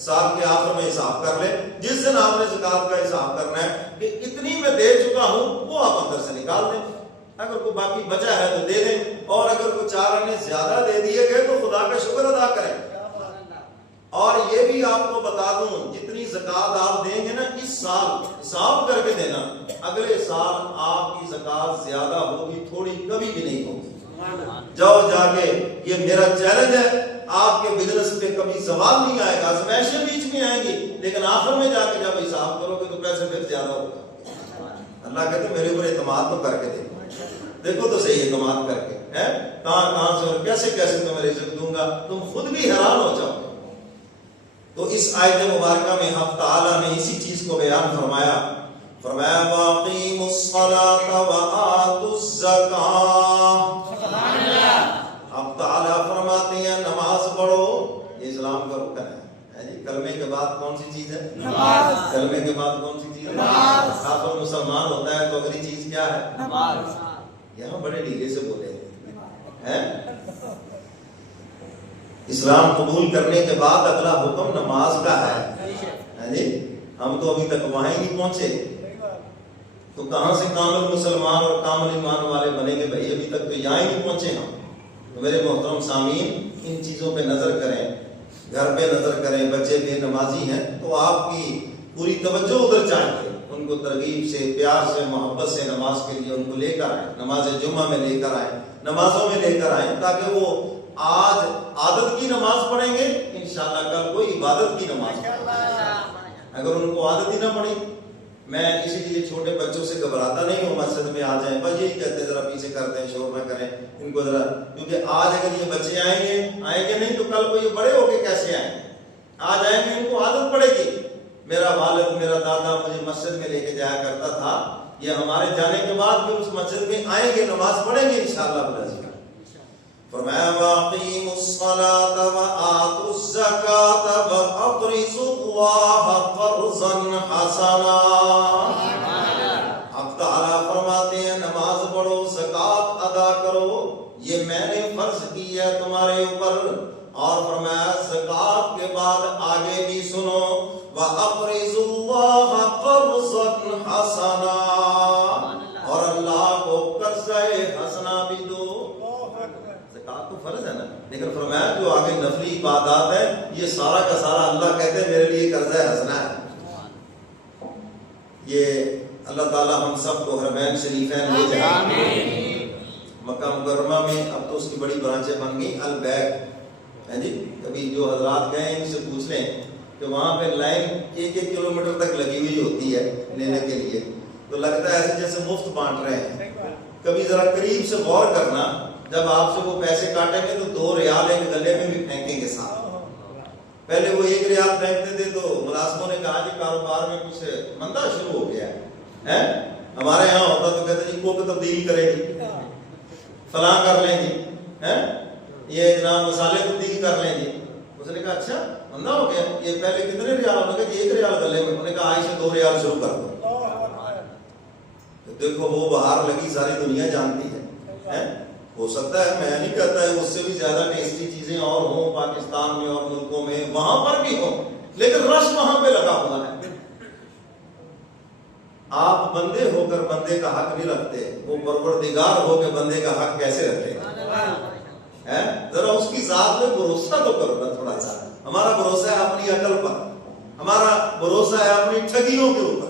سال کے آخر میں حساب کر لیں۔ جس دن آپ نے زکوٰۃ کا حساب کرنا ہے کہ اتنی میں دے چکا ہوں، وہ آپ اندر سے نکال دیں، اگر کوئی باقی بچا ہے تو دے دیں، اور اگر کوئی 4 آنے زیادہ دے دیے گئے تو خدا کا شکر ادا کریں۔ اور یہ بھی آپ کو بتا دوں، جتنی زکوٰۃ آپ دیں گے نا اس سال حساب کر کے دینا، اگلے سال آپ کی زکوٰۃ زیادہ ہوگی، تھوڑی کبھی بھی نہیں ہوگی۔ جاؤ جا کے، یہ میرا چیلنج ہے، آپ کے بزنس پہ کبھی سوال نہیں آئے گا، سمیشیں بیچ میں آئیں گی، لیکن آخر میں جا کے جب حساب کرو گے تو پیسے پھر زیادہ ہوگا۔ اللہ کہتے میرے اوپر اعتماد تو کر کے دیکھو تو صحیح، اعتماد کر کے کہاں کہاں سے اور کیسے کیسے تمہیں رزق دوں گا، تم خود بھی حیران ہو جاؤ۔ تو اس آیت مبارکہ میں حق تعالیٰ نے اسی چیز کو بیان فرمایا، فرمایا وَأَقِیمُوا الصَّلَاةَ وَآتُوا الزَّکَاةَ۔ حق تعالیٰ فرماتے ہیں نماز پڑھو، یہ اسلام کا رکن ہے۔ کلمے کے بعد کون سی چیز ہے؟ نماز۔ کلمے کے بعد کون سی چیز ہے؟ نماز۔ آپ مسلمان ہوتا ہے تو اگلی چیز کیا ہے؟ نماز۔ یہاں بڑے ڈھیلے سے بولے ہیں، اسلام قبول کرنے کے بعد اگلا حکم نماز کا ہے۔ جی، ہم تو ابھی تک وہاں ہی نہیں پہنچے، تو کہاں سے کامل مسلمان اور کامل ایمان والے بنیں گے بھائی؟ ابھی تک تو یہاں ہی نہیں پہنچے ہم۔ تو میرے محترم سامعین، ان چیزوں پہ نظر کریں، گھر پہ نظر کریں، بچے بے نمازی ہیں تو آپ کی پوری توجہ ادھر چاہیے، ان کو ترغیب سے، پیار سے، محبت سے نماز کے لیے ان کو لے کر آئیں، نماز جمعہ میں لے کر آئیں، نمازوں میں لے کر آئیں، تاکہ وہ آج عادت کی نماز پڑھیں گے، انشاءاللہ کل کوئی عبادت کی نماز پڑھیں گے۔ اگر ان کو عادت ہی نہ پڑی، میں اسی لیے چھوٹے بچوں سے گھبراتا نہیں ہوں، مسجد میں آ جائیں بس یہی کہتے ہیں ذرا پیچھے کرتے ہیں، شور نہ کریں ان کو ذرا، کیونکہ آج اگر یہ بچے آئیں گے نہیں تو کل کو یہ بڑے ہو کے کیسے آئیں گے؟ آج آئیں گے، ان کو عادت پڑے گی۔ میرا والد، میرا دادا مجھے مسجد میں لے کے جایا کرتا تھا، یہ ہمارے جانے کے بعد پھر اس مسجد میں آئیں گے، نماز پڑھیں گے انشاءاللہ بالعزیز۔ فرمایا وَأَقِیمُوا الصَّلَاةَ وَآتُوا الزَّکَاةَ وَأَقْرِضُوا اللَّهَ قَرْضًا حَسَنًا۔ حق تعالیٰ فرماتے ہیں نماز پڑھو، زکوٰۃ ادا کرو، یہ میں نے فرض کی ہے تمہارے اوپر، اور فرمایا زکوٰۃ کے بعد آگے بھی سنو، وَأَقْرِضُوا اللَّهَ قَرْضًا حَسَنًا، اور اللہ کو قرضہ حسنہ بھی دو۔ زکوٰۃ تو فرض ہے نا، لیکن فرمایا جو آگے نفلی عبادات ہے یہ سارا کا سارا اللہ کہتے ہیں میرے لیے قرضہ حسنہ ہے۔ یہ اللہ تعالی ہم سب کو حرمین شریفین لے جائے، مکہ مکرمہ میں اب تو اس کی بڑی برانچیں بن گئی، البیک ہے جی. کبھی جو حضرات گئے ان سے پوچھ لیں کہ وہاں پہ لائن 1-1 کلومیٹر تک لگی ہوئی ہوتی ہے لینے کے لیے، تو لگتا ہے ایسے جیسے مفت بانٹ رہے ہیں. کبھی ذرا قریب سے غور کرنا، جب آپ سے وہ پیسے کاٹیں گے تو 2 ریال ایک گلے میں بھی پھینکیں گے ساتھ. پہلے وہ 1 ریال پھینکتے تھے تو ملازموں نے کہا کہ کاروبار میں کچھ مندہ شروع ہو گیا ہے. ہمارے یہاں ہوتا تو کہتے جی کوک تبدیل کرے گی، فلاں کر لیں گی، یہ جناب مسالے تبدیل کر لیں گے. اس نے کہا اچھا مندہ ہو گیا، یہ پہلے کتنے ریال ہونے کا؟ 1 ریال گلے میں. انہوں نے کہا آج سے 2 ریال شروع کر دو. تو دیکھو وہ بہار لگی ساری دنیا جانتی ہے. ہو سکتا ہے، میں نہیں کہتا ہے اس سے بھی زیادہ ٹیسٹی چیزیں اور ہوں پاکستان میں اور ملکوں میں، وہاں پر بھی ہوں، لیکن رش وہاں پہ لگا ہوا ہے. آپ بندے ہو کر بندے کا حق نہیں رکھتے، وہ پروردگار ہو کے بندے کا حق کیسے رکھے گا؟ ذرا اس کی ذات میں بھروسہ تو کرو نا تھوڑا سا. ہمارا بھروسہ ہے اپنی عقل پر، ہمارا بھروسہ ہے اپنی ٹھگیوں کے اوپر،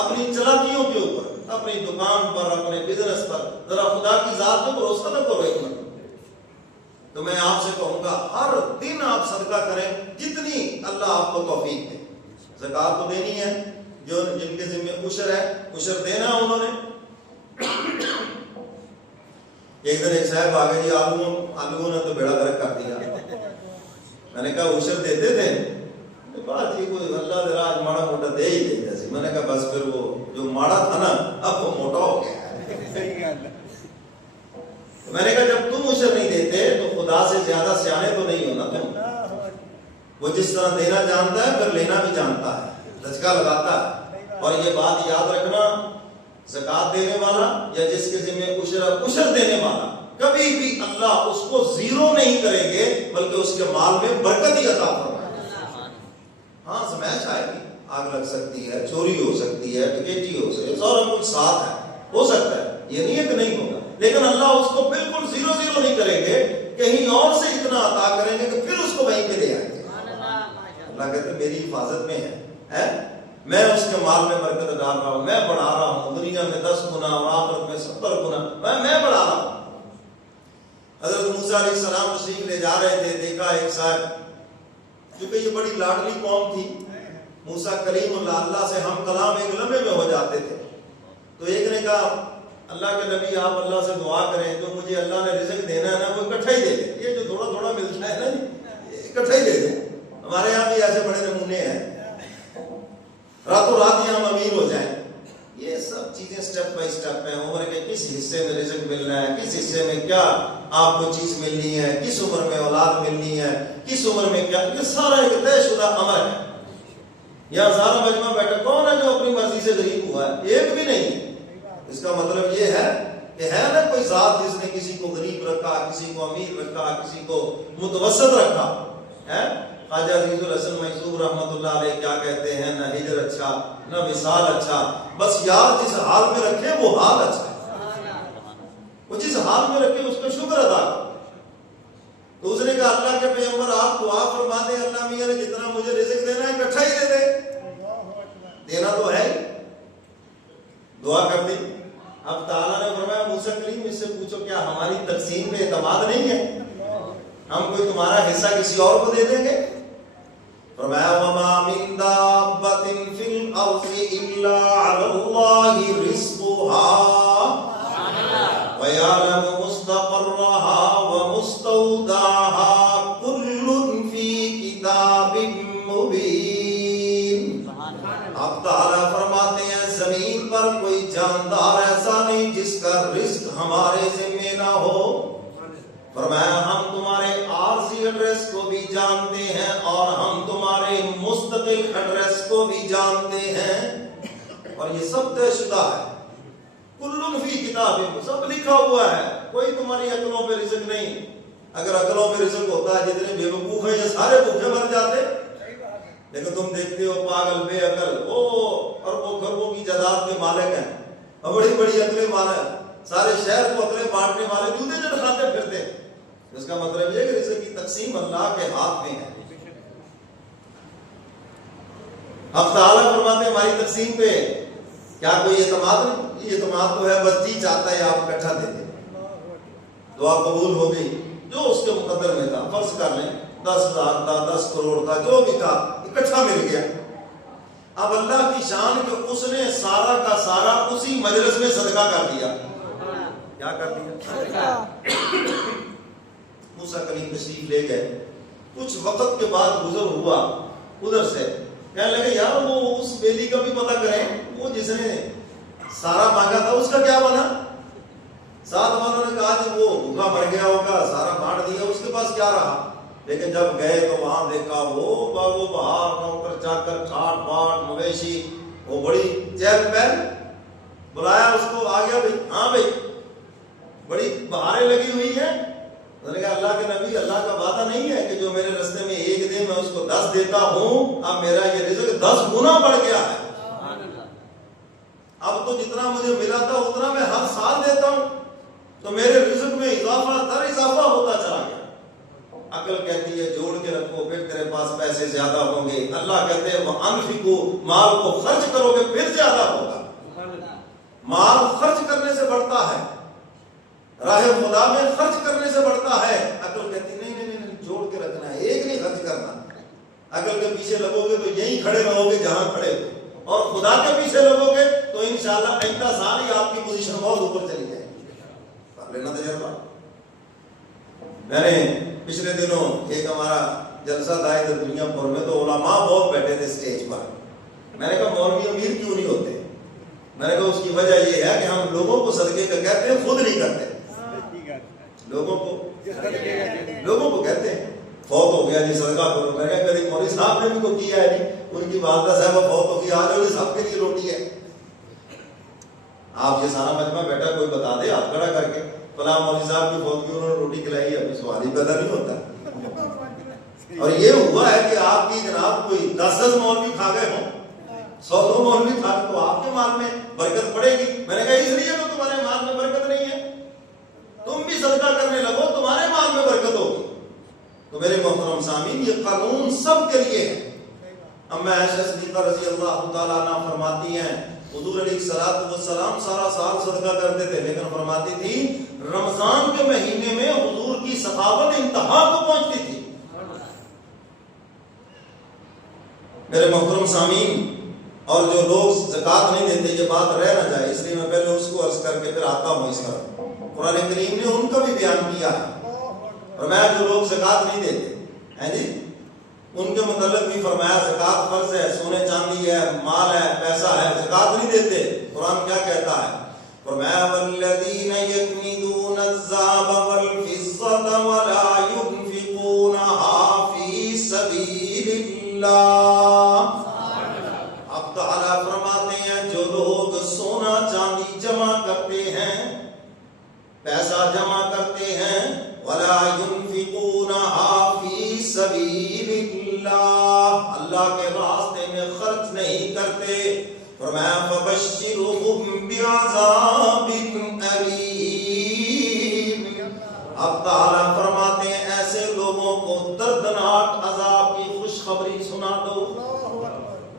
اپنی چلاکیوں کے اوپر، اپنی دکان پر، اپنے بزنس پر. ذرا خدا کی ذات میں بھروسہ نہ کرو ایک منٹ. تو میں آپ سے کہوں گا ہر دن آپ صدقہ کریں جتنی اللہ آپ کو توفیق دے. زکات تو دینی ہے، جو جن کے ذمہ عشر ہے عشر دینا انہوں نے. ایک دن ایک صاحب آگے جی آلووں نے تو بیڑا غرق کر دیا. میں نے کہا عشر دیتے تھے؟ بات یہ کوئی اللہ دے راج ماڑا موٹا دے ہی دیتا سی. میں نے کہا بس پھر وہ جو ماڑا تھا نا اب وہ موٹا ہو گیا. میں نے کہا جب تم عشر نہیں دیتے تو خدا سے زیادہ سیانے تو نہیں ہونا تم. وہ جس طرح دینا جانتا ہے پھر لینا بھی جانتا ہے، دھچکا لگاتا ہے. اور یہ بات یاد رکھنا، زکات دینے والا یا جس کے ذمہ عشر دینے والا، کبھی بھی اللہ اس کو زیرو نہیں کریں گے بلکہ اس کے مال میں برکت ہی عطا فرمائے. ہاں سمجھ آئے گی، آگ لگ سکتی ہے، چوری ہو سکتی ہے، ڈکیتی ہو سکتی ہے، سارا کچھ ساتھ ہے، ہو سکتا ہے، یہ نہیں ہے کہ نہیں ہوگا، لیکن اللہ اس کو بالکل زیرو نہیں کریں گے، کہیں اور سے اتنا عطا کریں گے کہ پھر اس کو وہیں پہ لے آئیں گے. اللہ کہتے میری حفاظت میں ہے، میں اس کے مال میں برکت ڈال رہا ہوں، میں بڑھا رہا ہوں، دنیا میں 10 گنا اور آخرت میں 70 گنا میں بڑھا رہا ہوں. حضرت موسیٰ علیہ السلام تشریف لے جا رہے تھے، دیکھا ایک صاحب، کیونکہ یہ بڑی لاڈلی قوم تھی، موسیٰ کلیم اللہ سے ہم کلام ایک لمحے میں ہو جاتے تھے. تو ایک نے کہا اللہ کے نبی آپ اللہ سے دعا کریں، جو مجھے اللہ نے رزق دینا ہے نا وہ اکٹھا ہی دے دیں، یہ جو تھوڑا تھوڑا ملتا ہے نا اکٹھا ہی دے دیں. ہمارے یہاں بھی ایسے بڑے نمونے ہیں، راتوں رات ہی ہم امیر ہو جائیں. یہ سب چیزیں سٹیپ بائی سٹیپ ہیں. عمر کے کس حصے میں رزق ملنا ہے، کس حصے میں کیا آپ کو چیز ملنی ہے، کس عمر میں اولاد ملنی ہے، کس عمر میں کیا، یہ سارا ایک طے شدہ امر ہے. یا ہزاروں مجمع بیٹھا کون ہے جو اپنی مرضی سے غریب ہوا ہے؟ ایک بھی نہیں. اس کا مطلب یہ ہے کہ ہے نا کوئی ذات جس نے کسی کو غریب رکھا، کسی کو امیر رکھا، کسی کو متوسط رکھا ہے. خواجہ عزیز الحسن میسور رحمۃ اللہ علیہ کیا کہتے ہیں، نہ ہجر اچھا نہ وصال اچھا، بس یار جس حال میں رکھے وہ حال اچھا ہے. وہ جس حال میں رکھے اس کا شکر ادا کرو. تو اس نے کہا اللہ کے پیغمبر آپ دعا فرما دیں اللہ میاں نے جتنا مجھے رزق دینا ہے اکٹھا ہی دے دے. دینا تو ہے ہی. دعا کر دی. اب تعالیٰ نے فرمایا موسیٰ کلیم اس سے پوچھو کیا ہماری تقسیم پہ اعتماد نہیں ہے؟ ہم کوئی تمہارا حصہ کسی اور کو دے دیں گے؟ فرمایا وَمَا مِن دَابَّةٍ فِي الْأَرْضِ إِلَّا عَلَى اللَّهِ رِزْقُهَا وَيَعْلَمُ مُسْتَقَرَّهَا وَمُسْتَوْدَعَهَا كُلٌّ فِي كِتَابٍ مُبِينٍ. اب تعالیٰ فرماتے ہیں زمین پر کوئی جاندار ایسا نہیں جس کا رزق ہمارے ذمہ نہ ہو. فرمایا ہم تمہارے عارضی ایڈریس کو بھی جانتے ہیں اور ہم تمہارے مستقل ایڈریس کو بھی جانتے ہیں، اور یہ سب طے شدہ ہے. کلن فی کتاب، سب لکھا ہوا ہے، کوئی تمہاری عقلوں پہ رزق نہیں. اگر عقلوں پہ رزق ہوتا ہے جتنے بے وقوف ہیں یہ سارے بھوکے مر جاتے. لیکن تم دیکھتے ہو پاگل بے عقل وہ اربوں خربوں کی جائیداد کے مالک ہیں اور بڑی بڑی عقلیں مالک، سارے شہر کو عقلیں بانٹنے والے جوتے جڑ کھاتے پھرتے. اس کا مطلب یہ کہ رزق کی تقسیم اللہ کے ہاتھ میں ہے. اب تعالیٰ فرماتے ہیں ہماری تقسیم پہ کیا کوئی اعتماد نہیں؟ یہ اعتماد تو ہے بس جی چاہتا ہے آپ اکٹھا دے دیں. دعا قبول ہو گئی، جو اس کے مقدر میں تھا، فرض کر لیں 10,000 تھا، 10 کروڑ تھا، جو بھی تھا اکٹھا مل گیا. اب اللہ کی شان کہ اس نے سارا کا سارا اسی مجلس میں صدقہ کر دیا. کیا کر دیا؟ موسیٰ کلیم تشریف لے گئے. کچھ وقت کے بعد گزر ہوا ادھر سے، کہنے لگے یار وہ اس بیلی کا بھی پتہ کریں، وہ جس نے سارا مانگا تھا اس کا کیا بنا؟ ساتھ والوں نے کہا کہ وہ بھوکا مر گیا ہوگا، سارا بانٹ دیا، اس کے پاس کیا رہا. لیکن جب گئے تو وہاں دیکھا وہ باغ و بہار، نوکر چاکر، ٹھاٹ باٹ، مویشی، وہ بڑی چہل پہل. بلایا اس کو، آ گیا بھائی. ہاں بھائی بڑی بہاریں لگی ہوئی ہیں. انہوں نے کہا اللہ کے نبی، اللہ کا وعدہ نہیں ہے کہ جو میرے رستے میں ایک دے میں اس کو 10 دیتا ہوں، اب میرا یہ رزق 10 گنا بڑھ گیا ہے. اب تو جتنا مجھے ملا تھا اتنا میں ہر سال دیتا ہوں، تو میرے رزق میں اضافہ در اضافہ ہوتا چلا گیا. عقل کہتی ہے جوڑ کے رکھو پھر تیرے پاس پیسے زیادہ ہوں گے. اللہ کہتے ہیں وَأَنفِقُوا، مال کو خرچ کرو گے پھر زیادہ ہوگا. مال خرچ کرنے سے بڑھتا ہے، راہ خدا میں خرچ کرنے سے بڑھتا ہے. عقل کہتی نہیں جوڑ کے رکھنا ہے، ایک نہیں خرچ کرنا. عقل کے پیچھے لگو گے تو یہیں کھڑے رہو گے جہاں کھڑے ہو، اور خدا کے پیچھے لگو گے تو انشاءاللہ آئندہ سال ہی آپ کی پوزیشن بہت اوپر چلی جائے گی. کر لینا تجربہ. میں نے پچھلے دنوں ایک ہمارا جلسہ تھا ادھر دنیا پور میں، تو علماء بہت بیٹھے تھے اسٹیج پر. میں نے کہا مولوی امیر کیوں نہیں ہوتے؟ میں نے کہا اس کی وجہ یہ ہے کہ ہم لوگوں کو صدقے کا کہتے ہیں، خود نہیں کرتے. لوگوں کو کہتے ہیں فوت ہو گیا جی صدقہ کرو. میں نے کہا کبھی مولوی صاحب نے بھی کو کیا ہے نہیں، ان کی والدہ صاحبہ فوت ہو گئی، آج وہ سب کے لیے روٹی ہے. آپ یہ سارا مجمع بیٹھا کوئی بتا دے ہاتھ کھڑا کر کے فلاں مولوی صاحب کی فوت کی انہوں نے روٹی کھلائی ہے، ابھی سوال ہی پیدا نہیں ہوتا. اور یہ ہوا ہے کہ آپ کی جناب کوئی 10 مولوی کھا گئے ہوں، 100 مولوی کھا گئے، تو آپ کے مال میں برکت پڑے گی. میں نے کہا اس لیے تو تمہارے مال میں برکت نہیں ہے، تم بھی صدقہ کرنے لگو تمہارے مال میں برکت ہوگی. تو میرے محترم سامعین یہ قانون سب کے لیے ہے. اما عائشہ صدیقہ رضی اللہ تعالیٰ عنہ فرماتی ہیں حضور علیہ السلام سارا سال صدقہ کرتے تھے، لیکن فرماتی تھی رمضان کے مہینے میں حضور کی سخاوت انتہا کو پہنچتی تھی. میرے محترم سامعین، اور جو لوگ زکوٰۃ نہیں دیتے، یہ بات رہ نہ جائے اس لیے میں پہلے اس کو عرض کر کے پھر آتا ہوں اس طرف. قرآن کریم نے ان کا بھی بیان کیا ہے، اور میں جو لوگ زکوٰۃ نہیں دیتے ہیں جی ان کے متعلق بھی فرمایا زکوٰۃ فرض ہے، سونے چاندی ہے، مال ہے، پیسہ ہے، زکوٰۃ نہیں دیتے. قرآن کیا کہتا ہے؟ فرمایا والذین یکنزون الذهب والفضة ولا ينفقونها فی سبیل اللہ. اب تعالیٰ فرماتے ہیں جو لوگ سونا چاندی جمع کرتے ہیں، پیسہ جمع کرتے ہیں، ولا ينفقونها فی سبیل اللہ، اللہ کے راستے میں خرچ نہیں کرتے، فرمایا فبشرهم بعذاب علیم. اب تعالیٰ فرماتے ہیں ایسے لوگوں کو دردناک عذاب کی خوشخبری سنا دو.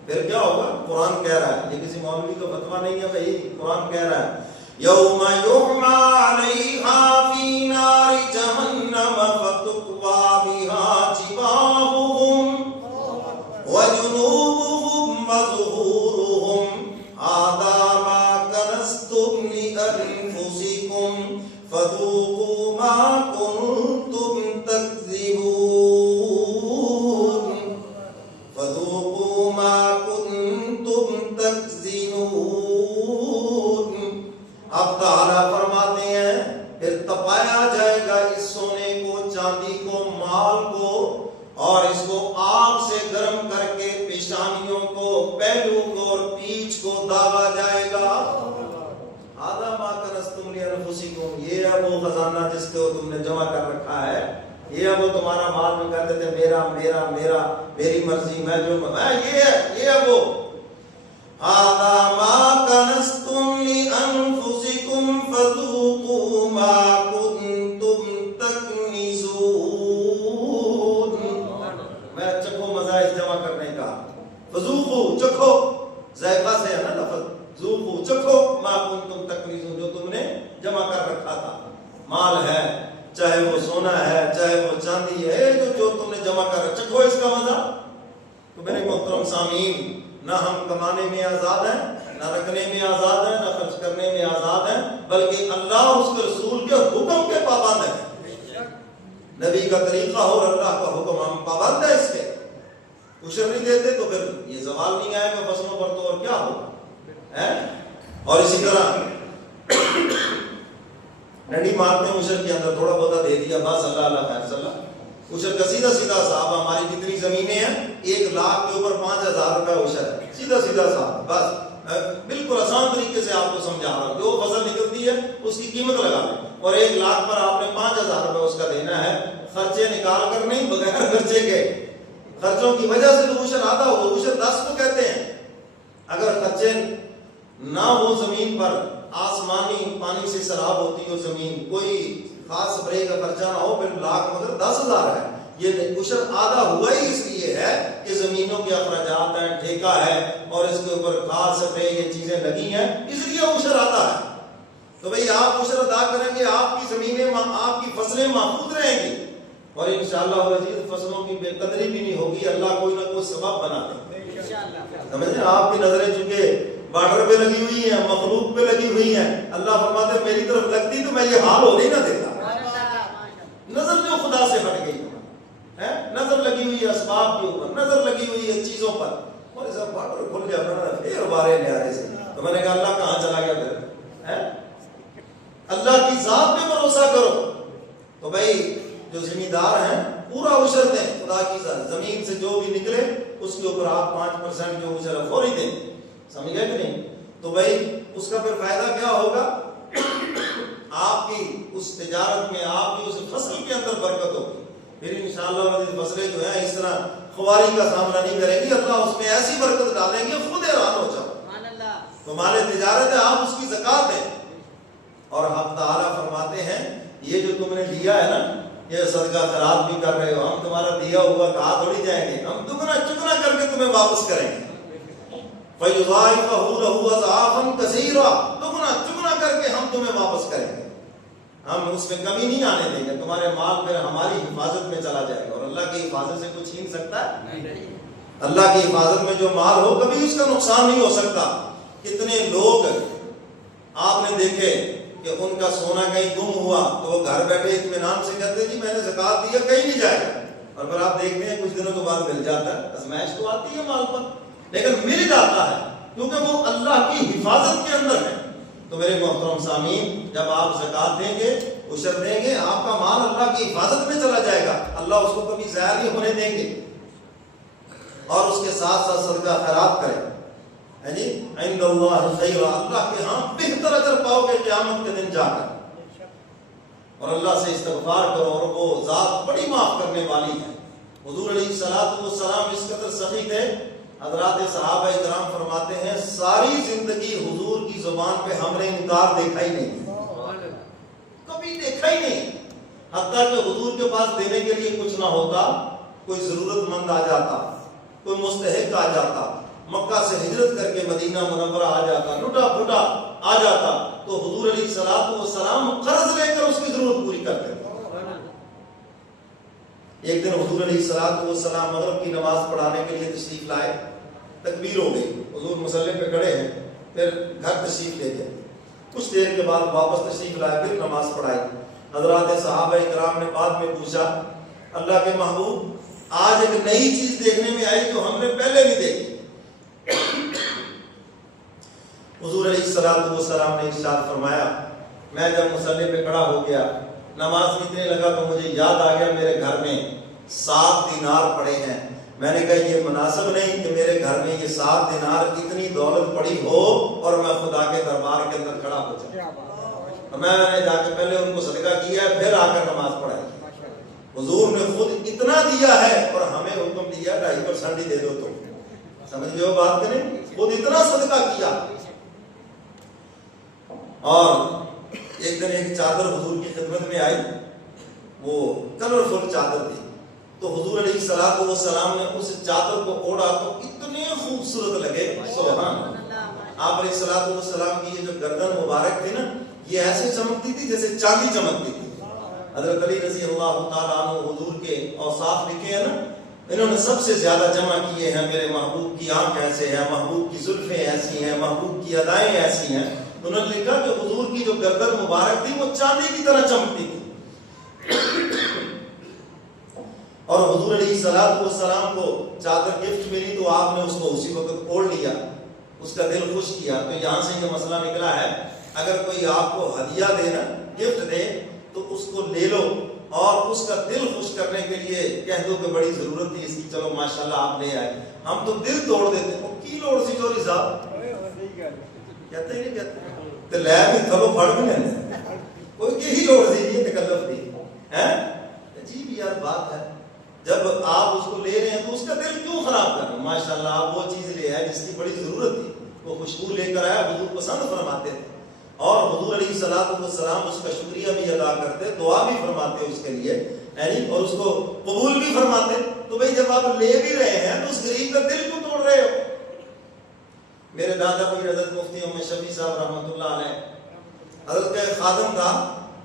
پھر کیا ہوگا؟ قرآن کہہ رہا ہے، یہ کسی مولوی کا فتویٰ نہیں ہے بھائی، قرآن کہہ رہا ہے یوم یحمى علیہا فی نار جہنم فتکوی بہا جباہہم وجنوبہم وظہورہم ھذا ما کنزتم لانفسکم فذوقوا ما کنتم تکذبون فذوقوا ما کنتم تکذبون. اب تعالیٰ فرماتے ہیں پھر تپایا جائے گا اس سونے کو، چاندی کو، مال کو، اور اس کو آگ سے گرم کر کے پیشانیوں کو، پہلو کو اور پیچھ کو داغا جائے گا. ھذا ما کنزتم لانفسکم، یہ ہے وہ خزانہ جس کو تم نے جمع کر رکھا ہے، یہ ہے وہ تمہارا مال میں کہتے تھے میرا میرا میرا، میری مرضی، میں جو یہ ہے وہ. ھذا ما کنزتم لانفسکم فذوقوا ما کنتم تکنزون. میں چکھو مزہ اس جمع کرنے کا، فذوقوا چکھو، ذائقہ سے ہے نا لفظ، ذوقوا چکھو ما کنتم تکنزون، جو تم نے جمع کر رکھا تھا. مال ہے، چاہے وہ سونا ہے چاہے وہ چاندی ہے، جو تم نے جمع کر چکھو اس کا مزہ۔ تو میرے محترم سامعین، نہ ہم کمانے میں آزاد ہیں، نہ رکھنے میں آزاد ہیں، نہ خرچ کرنے میں آزاد ہیں، بلکہ اللہ اور اس کے رسول کے حکم کے پابند ہیں۔ نبی کا طریقہ ہو اور اللہ کا حکم، ہم پابند ہیں اس کے۔ عشر نہیں دیتے تو پھر یہ زوال نہیں آئے گا فصلوں پر، تو اور کیا ہوگا؟ اور اسی طرح ڈنڈی مارتے ہیں عشر کے اندر، تھوڑا بہت دے دیا بس، اللہ اللہ خیر صلی اللہ۔ عشر کا سیدھا سیدھا صاحب، ہماری جتنی زمینیں ہیں 1 لاکھ کے اوپر 5000 روپے عشر ہے، سیدھا سیدھا صاحب، بس بالکل آسان طریقے سے آپ کو سمجھا رہا ہوں۔ جو فصل نکلتی ہے اس کی قیمت لگا دیں، اور 1 لاکھ پر آپ نے 5000 روپے اس کا دینا ہے، خرچے نکال کر نہیں، بغیر خرچے کے۔ خرچوں کی وجہ سے تو عشر آدھا ہو، عشر 10 کو کہتے ہیں۔ اگر خرچے نہ ہو زمین پر، آسمانی پانی سے سیراب ہوتی ہو زمین، کوئی خاص سپرے کا خرچہ نہ ہو، پھر لاکھ مگر 10,000 ہے۔ یہ عشر آدھا ہوا ہی اس لیے ہے کہ زمینوں کے اخراجات ہیں، ٹھیکہ ہے، اور اس کے اوپر خاص سپرے یہ چیزیں لگی ہیں، اس لیے عشر آتا ہے۔ تو بھئی آپ عشر ادا کریں گے، آپ کی زمینیں، آپ کی فصلیں محفوظ رہیں گی، اور انشاءاللہ العزیز فصلوں کی بے قدری بھی نہیں ہوگی، اللہ کوئی نہ کوئی سبب بنا دے۔ سمجھیں، آپ کی نظریں چونکہ بارڈر پہ لگی ہوئی ہیں، مخلوق پہ لگی ہوئی ہیں، اللہ فرماتے ہیں میری طرف لگتی تو میں یہ حال ہونے نہ دیتا۔ نظر جو خدا سے ہٹ گئی ہے، نظر لگی ہوئی ہے اسباب کے اوپر، نظر لگی ہوئی ہے چیزوں پر، اور سب بارڈر کھل جاتا ہے، پھر بارے نیارے سے۔ تو میں نے کہا اللہ کہاں چلا گیا پھر؟ اللہ کی ذات پہ بھروسہ کرو۔ تو بھائی جو ذمہ دار ہیں پورا عشر دیں، خدا کی ذات، زمین سے جو بھی نکلے اس کے اوپر آپ 5% جو عشر ہے فوری دیں، سمجھ گئے کہ نہیں؟ تو بھائی اس کا پھر فائدہ کیا ہوگا؟ آپ کی اس تجارت میں، آپ کی اس فصل کے اندر برکت ہوگی، پھر انشاءاللہ فصلیں جو ہیں اس طرح خواری کا سامنا نہیں کریں گی، اللہ اس میں ایسی برکت ڈالیں گے خود حیران ہو جاؤ۔ تو مال تجارت ہے، آپ اس کی زکات دیں، اور حق تعالیٰ فرماتے ہیں یہ جو تم نے دیا ہے نا، یہ صدقہ خیرات بھی کر رہے ہو، ہم تمہارا دیا ہوا کہا تھوڑی جائیں گے، ہم دگنا چگنا کر کے تمہیں واپس کریں گے۔ فَيُضَاعِفَهُ لَهُ أَضْعَافًا كَثِيرًا، دگنا چگنا کر کے ہم تمہیں واپس کریں گے، ہم اس میں کمی نہیں آنے دیں گے، تمہارے مال پھر ہماری حفاظت میں چلا جائے گا، اور اللہ کی حفاظت سے کوئی چھین سکتا ہے؟ اللہ کی حفاظت میں جو مال ہو کبھی اس کا نقصان نہیں ہو سکتا۔ کتنے لوگ آپ نے دیکھے کہ ان کا سونا کہیں گم ہوا تو وہ گھر بیٹھے اطمینان سے کہتے جی میں نے زکات دیا، کہیں نہیں جائے گا، اور پھر آپ دیکھتے ہیں کچھ دنوں کے بعد مل جاتا ہے۔ ازمائش تو آتی ہے مال پر، لیکن مل جاتا ہے کیونکہ وہ اللہ کی حفاظت کے اندر ہے۔ تو میرے محترم سامعین، جب آپ زکات دیں گے، عشر دیں گے، آپ کا مال اللہ کی حفاظت میں چلا جائے گا، اللہ اس کو کبھی ضائع نہیں ہونے دیں گے، اور اس کے ساتھ ساتھ صدقہ خیرات کریں، جی عند اللہ خیر، اللہ کے ہاں بہتر اجر پاؤ گے قیامت کے دن جا کر، اور اللہ سے استغفار کرو، اور وہ ذات بڑی معاف کرنے والی ہے۔ حضور علیہ الصلوۃ والسلام اس قدر سخی تھے، حضرات صحابہ کرام فرماتے ہیں ساری زندگی حضور کی زبان پہ ہم نے انکار دیکھا ہی نہیں، کبھی دیکھا ہی نہیں، حتیٰ کہ حضور کے پاس دینے کے لیے کچھ نہ ہوتا، کوئی ضرورت مند آ جاتا، کوئی مستحق آ جاتا، مکہ سے ہجرت کر کے مدینہ منورہ آ جاتا، لٹا پھٹا آ جاتا، تو حضور علیہ الصلوۃ والسلام قرض لے کر اس کی ضرورت پوری کرتے تھے۔ ایک دن حضور علیہ الصلوۃ والسلام مغرب کی نماز پڑھانے کے لیے تشریف لائے، تکبیر ہو گئی، حضور مصلی پہ کھڑے ہیں، پھر گھر تشریف لے گئے، کچھ دیر کے بعد واپس تشریف لائے، پھر نماز پڑھائی۔ حضرات صحابہ کرام نے بعد میں پوچھا اللہ کے محبوب آج ایک نئی چیز دیکھنے میں آئی جو ہم نے پہلے نہیں دیکھی۔ حضور علیہ الصلوۃ والسلام نے ارشاد فرمایا میں جب مصلی پہ کھڑا ہو گیا، نماز پڑھنے لگا تو مجھے یاد آ گیا میرے گھر میں 7 دینار پڑے ہیں، میں نے کہا یہ مناسب نہیں کہ میرے گھر میں یہ 7 دینار اتنی دولت پڑی ہو اور میں خدا کے دربار کے اندر کھڑا ہو جاؤں۔ میں نے جا کے پہلے ان کو صدقہ کیا ہے، پھر آ کر نماز پڑھائی۔ حضور نے خود اتنا دیا ہے اور ہمیں حکم دیا 2.5% ہی دے دو، تم سمجھ گئے ہو بات کریں، خود اتنا صدقہ کیا۔ اور ایک دن ایک چادر حضور کی خدمت میں آئی، وہ کلرفل چادر تھی، تو حضور علیہ الصلوۃ والسلام نے اس چادر کو اوڑا تو اتنے خوبصورت لگے، سبحان اللہ۔ آپ علیہ الصلوۃ والسلام کی یہ جو گردن مبارک تھی نا، یہ ایسے چمکتی تھی جیسے چاندی چمکتی تھی، حضرت علی رضی اللہ تعالیٰ عنہ حضور کے اوصاف لکھے ہیں نا، انہوں نے سب سے زیادہ جمع کیے ہیں، میرے محبوب کی آنکھ ایسے ہے، محبوب کی زلفیں ایسی ہیں، محبوب کی ادائیں ایسی ہیں. انہوں نے لکھا کہ حضور کی جو گردن مبارک تھی وہ چاندی کی طرح چمکتی تھی، اور حضور علیہ السلام کو چادر گفٹ ملی تو آپ نے اس کو اسی وقت اوڑھ لیا، اس کا دل خوش کیا. تو یہاں سے یہ مسئلہ نکلا ہے، اگر کوئی آپ کو ہدیہ دے نا، گفٹ دے، تو اس کو لے لو اور اس کا دل خوش کرنے کے لیے کہہ دو کہ بڑی ضرورت تھی اس کی، چلو ماشاءاللہ آپ لے آئے. ہم تو دل توڑ دیتے ہیں، کی لوڑ سی چوری صاحب کہتے ہی نہیں کہتے تو لے بھی تھلو پھڑ بھی نہیں، کوئی یہی لوڑ سی یہ تکلف تھی ہے. عجیب یار بات ہے، جب آپ اس کو لے رہے ہیں تو اس کا دل کیوں خراب کر رہے ہیں؟ ماشاءاللہ آپ وہ چیز لے آئے جس کی بڑی ضرورت تھی، وہ خوشبو لے کر آیا، حضور پسند فرماتے تھے، اور حضور علیہ السلام اس کا شکریہ بھی ادا کرتے، دعا بھی فرماتے اس کے لیے، اور اس کو قبول بھی فرماتے. تو بھئی جب آپ لے بھی رہے ہیں تو اس غریب کا دل کیوں توڑ رہے ہو؟ میرے دادا کوئی حضرت مفتی محمد شفیع صاحب رحمۃ اللہ علیہ، حضرت کا ایک خادم تھا،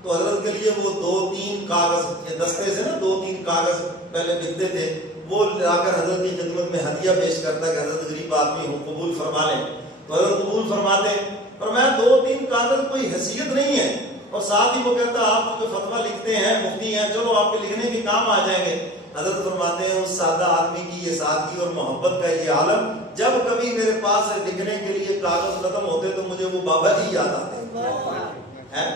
تو حضرت کے لیے وہ 2-3 کاغذ، دستے سے نا 2-3 کاغذ پہلے لکھتے تھے، وہ لا کر حضرت کی خدمت میں ہدیہ پیش کرتا کہ حضرت غریب آدمی ہوں قبول فرما لیں. تو حضرت قبول فرماتے، اور میں 2-3 کاغذ کوئی حیثیت نہیں ہے، اور ساتھ ہی وہ کہتا آپ جو فتویٰ لکھتے ہیں مفتی ہیں، چلو آپ کے لکھنے کے کام آ جائیں گے. حضرت فرماتے ہیں اس سادہ آدمی کی یہ سادگی اور محبت کا یہ عالم، جب کبھی میرے پاس لکھنے کے لیے کاغذ ختم ہوتے تو مجھے وہ بابا جی یاد آتے ہیں.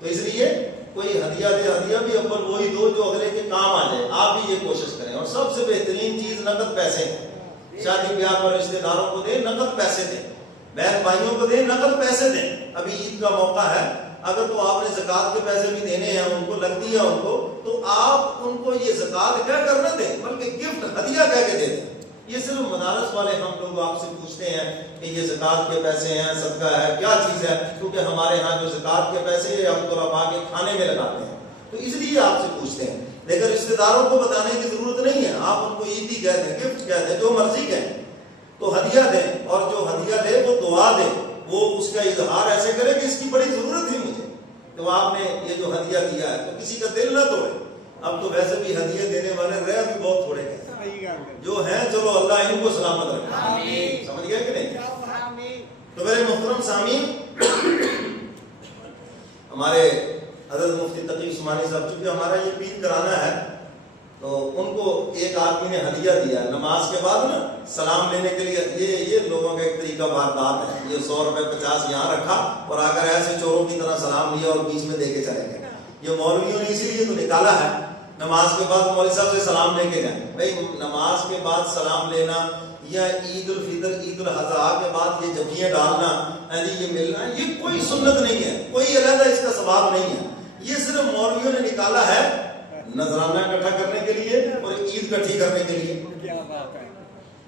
تو اس لیے کوئی ہدیہ دے، ہدیہ بھی اول وہی دو جو اگلے کے کام آ جائے. آپ بھی یہ کوشش کریں، اور سب سے بہترین چیز نقد پیسے ہیں. شادی بیاہ پر رشتہ داروں کو دیں، نقد پیسے دیں، بہن بھائیوں کو دیں، نقد پیسے دیں. ابھی عید کا موقع ہے، اگر تو آپ نے زکوٰۃ کے پیسے بھی دینے ہیں، ان کو لگتی ہے ان کو، تو آپ ان کو یہ زکوٰۃ کہہ کر نہ دیں، بلکہ گفٹ ہدیہ کہہ کے دے دیں. یہ صرف مدارس والے ہم لوگ آپ سے پوچھتے ہیں کہ یہ زکوٰۃ کے پیسے ہیں، صدقہ ہے، کیا چیز ہے، کیونکہ ہمارے ہاں جو زکوٰۃ کے پیسے ہم غربا کے کھانے میں لگاتے ہیں، تو اس لیے آپ سے پوچھتے ہیں. لیکن رشتہ داروں کو بتانے کی ضرورت نہیں ہے، آپ ان کو عیدی کہہ دیں، گفٹ کہہ دیں، جو مرضی کہیں، تو ہدیہ دیں، اور جو ہدیہ دے وہ دعا دے، وہ اس کا اظہار ایسے کرے کہ اس کی بڑی ضرورت تھی مجھے، تو آپ نے یہ جو ہدیہ دیا ہے، تو کسی کا دل نہ توڑے. اب تو ویسے بھی ہدیہ دینے والے رہ بھی بہت تھوڑے ہیں، جو ہیں چلو اللہ ان کو سلامت رکھے. سمجھ گئے کہ نہیں؟ تو میرے محترم سامعین، ہمارے حضرت مفتی تقی عثمانی صاحب، چونکہ ہمارا یہ پیر کرانا ہے، تو ان کو ایک آدمی نے ہدیہ دیا نماز کے بعد نا سلام لینے کے لیے. یہ لوگوں کا ایک طریقہ واردات ہے، یہ 100 روپے 50 یہاں رکھا اور آ کر ایسے چوروں کی طرح سلام لیا اور بیچ میں دے کے چلے گئے. یہ مولویوں نے اسی لیے تو نکالا ہے، نماز کے بعد مولوی صاحب سے سلام لے کے جائیں. بھائی نماز کے بعد سلام لینا، یا عید الفطر عید الاضحیٰ کے بعد یہ جبیاں ڈالنا، یہ ملنا، یہ کوئی سنت نہیں ہے، کوئی علیحدہ اس کا ثواب نہیں ہے. یہ صرف مولویوں نے نکالا ہے نذرانہ اکٹھا کرنے کے لیے اور عید اکٹھی کرنے کے لیے.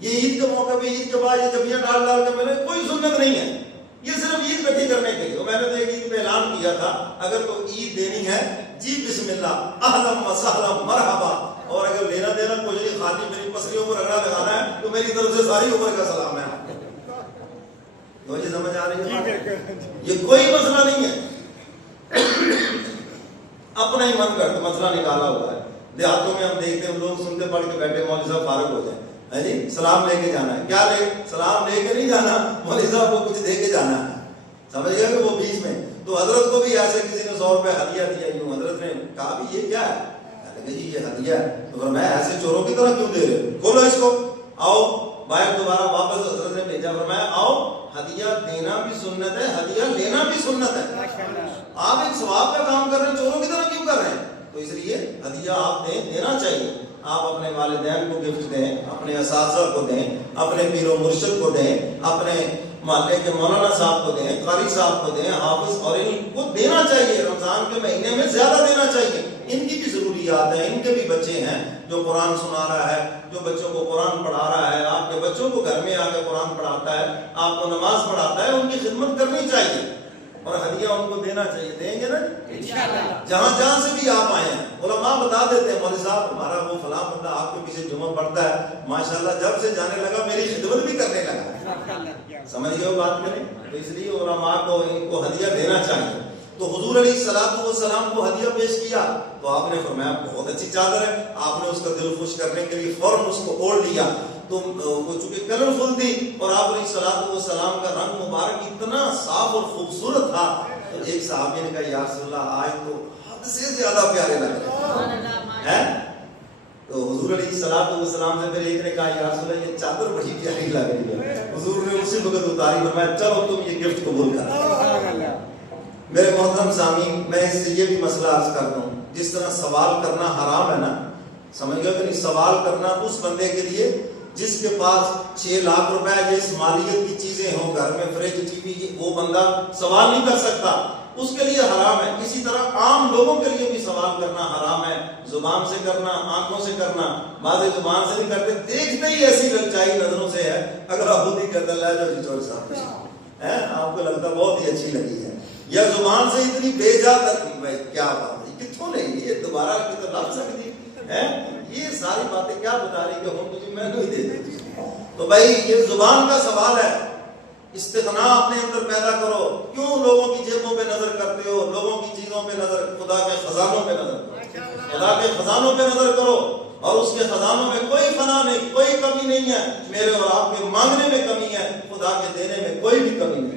یہ عید کے موقع پہ عید کے بعد یہ جبیاں ڈال کے ملے، کوئی سنت نہیں ہے، یہ صرف عید اکٹھی کرنے کے لیے. میں نے تو ایک عید پہ اعلان کیا تھا، اگر تو عید دینی ہے جی بسم اللہ، اہلا وسہلا مرحبا، اور اگر لینا دینا کچھ نہیں، خالی میری پسلیوں پر رگڑا لگانا ہے تو میری طرف سے ساری عمر کا سلام ہے. مجھے سمجھ آ رہی ہے؟ یہ کوئی مسئلہ نہیں ہے، اپنا ہی من کرتا مسئلہ نکالا ہوا ہے. دیہاتوں میں ہم دیکھتے ہیں لوگ سنتے پڑھ کے بیٹھے، مولوی صاحب فارغ ہو جائیں، ہے جی سلام لے کے جانا ہے. کیا لے؟ سلام لے کے نہیں جانا، مولوی صاحب کو کچھ دے کے جانا ہے. سمجھ گئے کہ وہ بیچ میں. تو حضرت کو بھی ایسے کسی نے 100 روپے ہدیہ دیا، یوں حضرت نے کہا بھی یہ کیا ہے؟ کہتے جی یہ ہدیہ ہے. تو میں ایسے چوروں کی طرح کیوں دے رہے؟ کھولو اس کو، آؤ باہر دوبارہ واپس. حضرت نے بھیجا، فرمایا آؤ، ہدیہ دینا بھی سنت ہے، ہدیہ لینا بھی سنت ہے. آپ ایک ثواب کا کام کر رہے ہیں، چوروں کی طرح کیوں کر رہے ہیں؟ تو اس لیے ہدیہ آپ دیں، دینا چاہیے. آپ اپنے والدین کو گفٹ دیں، اپنے اساتذہ کو دیں، اپنے پیر و مرشد کو دیں، اپنے محلے کے مولانا صاحب کو دیں، قاری صاحب کو دیں، حافظ اور ان کو دینا چاہیے. رمضان کے مہینے میں زیادہ دینا چاہیے. ان کی بھی ضروریات ہیں، ان کے بھی بچے ہیں جو قرآن سنا رہا ہے، جو بچوں کو قرآن پڑھا رہا ہے، آپ کے بچوں کو گھر میں آ کے قرآن پڑھاتا ہے، آپ کو نماز پڑھاتا ہے، ان کی خدمت کرنی چاہیے اور ہدیہ ان کو دینا چاہیے. دیں گے نا انشاءاللہ. جہاں سے بھی آپ آئے ہیں علماء بتا دیتے ہیں، مولوی صاحب ہمارا وہ فلاں بندہ آپ کے پیچھے جمعہ پڑھتا ہے، ماشاءاللہ جب سے جانے لگا میری خدمت بھی کرنے لگا. سمجھ گئے ہو بات کریں؟ تو اس لیے علماء کو ان کو ہدیہ دینا چاہیے. تو حضور علیہ الصلوۃ والسلام کو ہدیہ پیش کیا تو آپ نے فرمایا بہت اچھی چادر ہے. آپ نے اس کا دل خوش کرنے کے لیے فوراً اس کو اوڑھ لیا. تو وہ چونکہ کلرفل تھی اور آپ علیہ الصلوۃ والسلام کا رنگ مبارک اتنا صاف اور خوبصورت تھا. تو ایک صحابی نے کہا یا رسول اللہ آج تو حد سے زیادہ پیارے لگ رہے ہیں. تو حضور علیہ الصلوۃ والسلام سے پھر ایک نے کہا یا رسول اللہ یہ چادر بڑی پیاری لگ رہی ہے. حضور نے اسی وقت اتاری فرمایا چلو تم یہ گفٹ قبول کرو. میرے محترم سامعین میں اس سے یہ بھی مسئلہ عرض کرتا ہوں, جس طرح سوال کرنا حرام ہے نا, سمجھ گئے کہ نہیں, سوال کرنا اس بندے کے لیے جس کے پاس 6 لاکھ روپے جس مالیت کی چیزیں ہوں گھر میں, فریج ٹی وی, وہ بندہ سوال نہیں کر سکتا, اس کے لیے حرام ہے. اسی طرح عام لوگوں کے لیے بھی سوال کرنا حرام ہے. زبان سے کرنا, آنکھوں سے کرنا, بعض زبان سے نہیں کرتے, دیکھتے ہی ایسی للچائی نظروں سے ہے. اگر آپ خود ہی کہتے اللہ جو چور صاحب ہے آپ کو لگتا بہت ہی اچھی لگی ہے, یا زبان سے اتنی بے جا کر کیا بات ہے کتوں نہیں یہ دوبارہ تو لگ سکتی ہے, یہ ساری باتیں کیا بتا رہی کہ ہم تجھے میں نہیں دے دیتی. تو بھائی یہ زبان کا سوال ہے, استغنا اپنے اندر پیدا کرو. کیوں لوگوں کی جیبوں پہ نظر کرتے ہو, لوگوں کی چیزوں پہ نظر, خدا کے خزانوں پہ نظر کرو. خدا کے خزانوں پہ نظر کرو اور اس کے خزانوں میں کوئی فنا نہیں, کوئی کمی نہیں ہے. میرے اور آپ کے مانگنے میں کمی ہے, خدا کے دینے میں کوئی بھی کمی نہیں.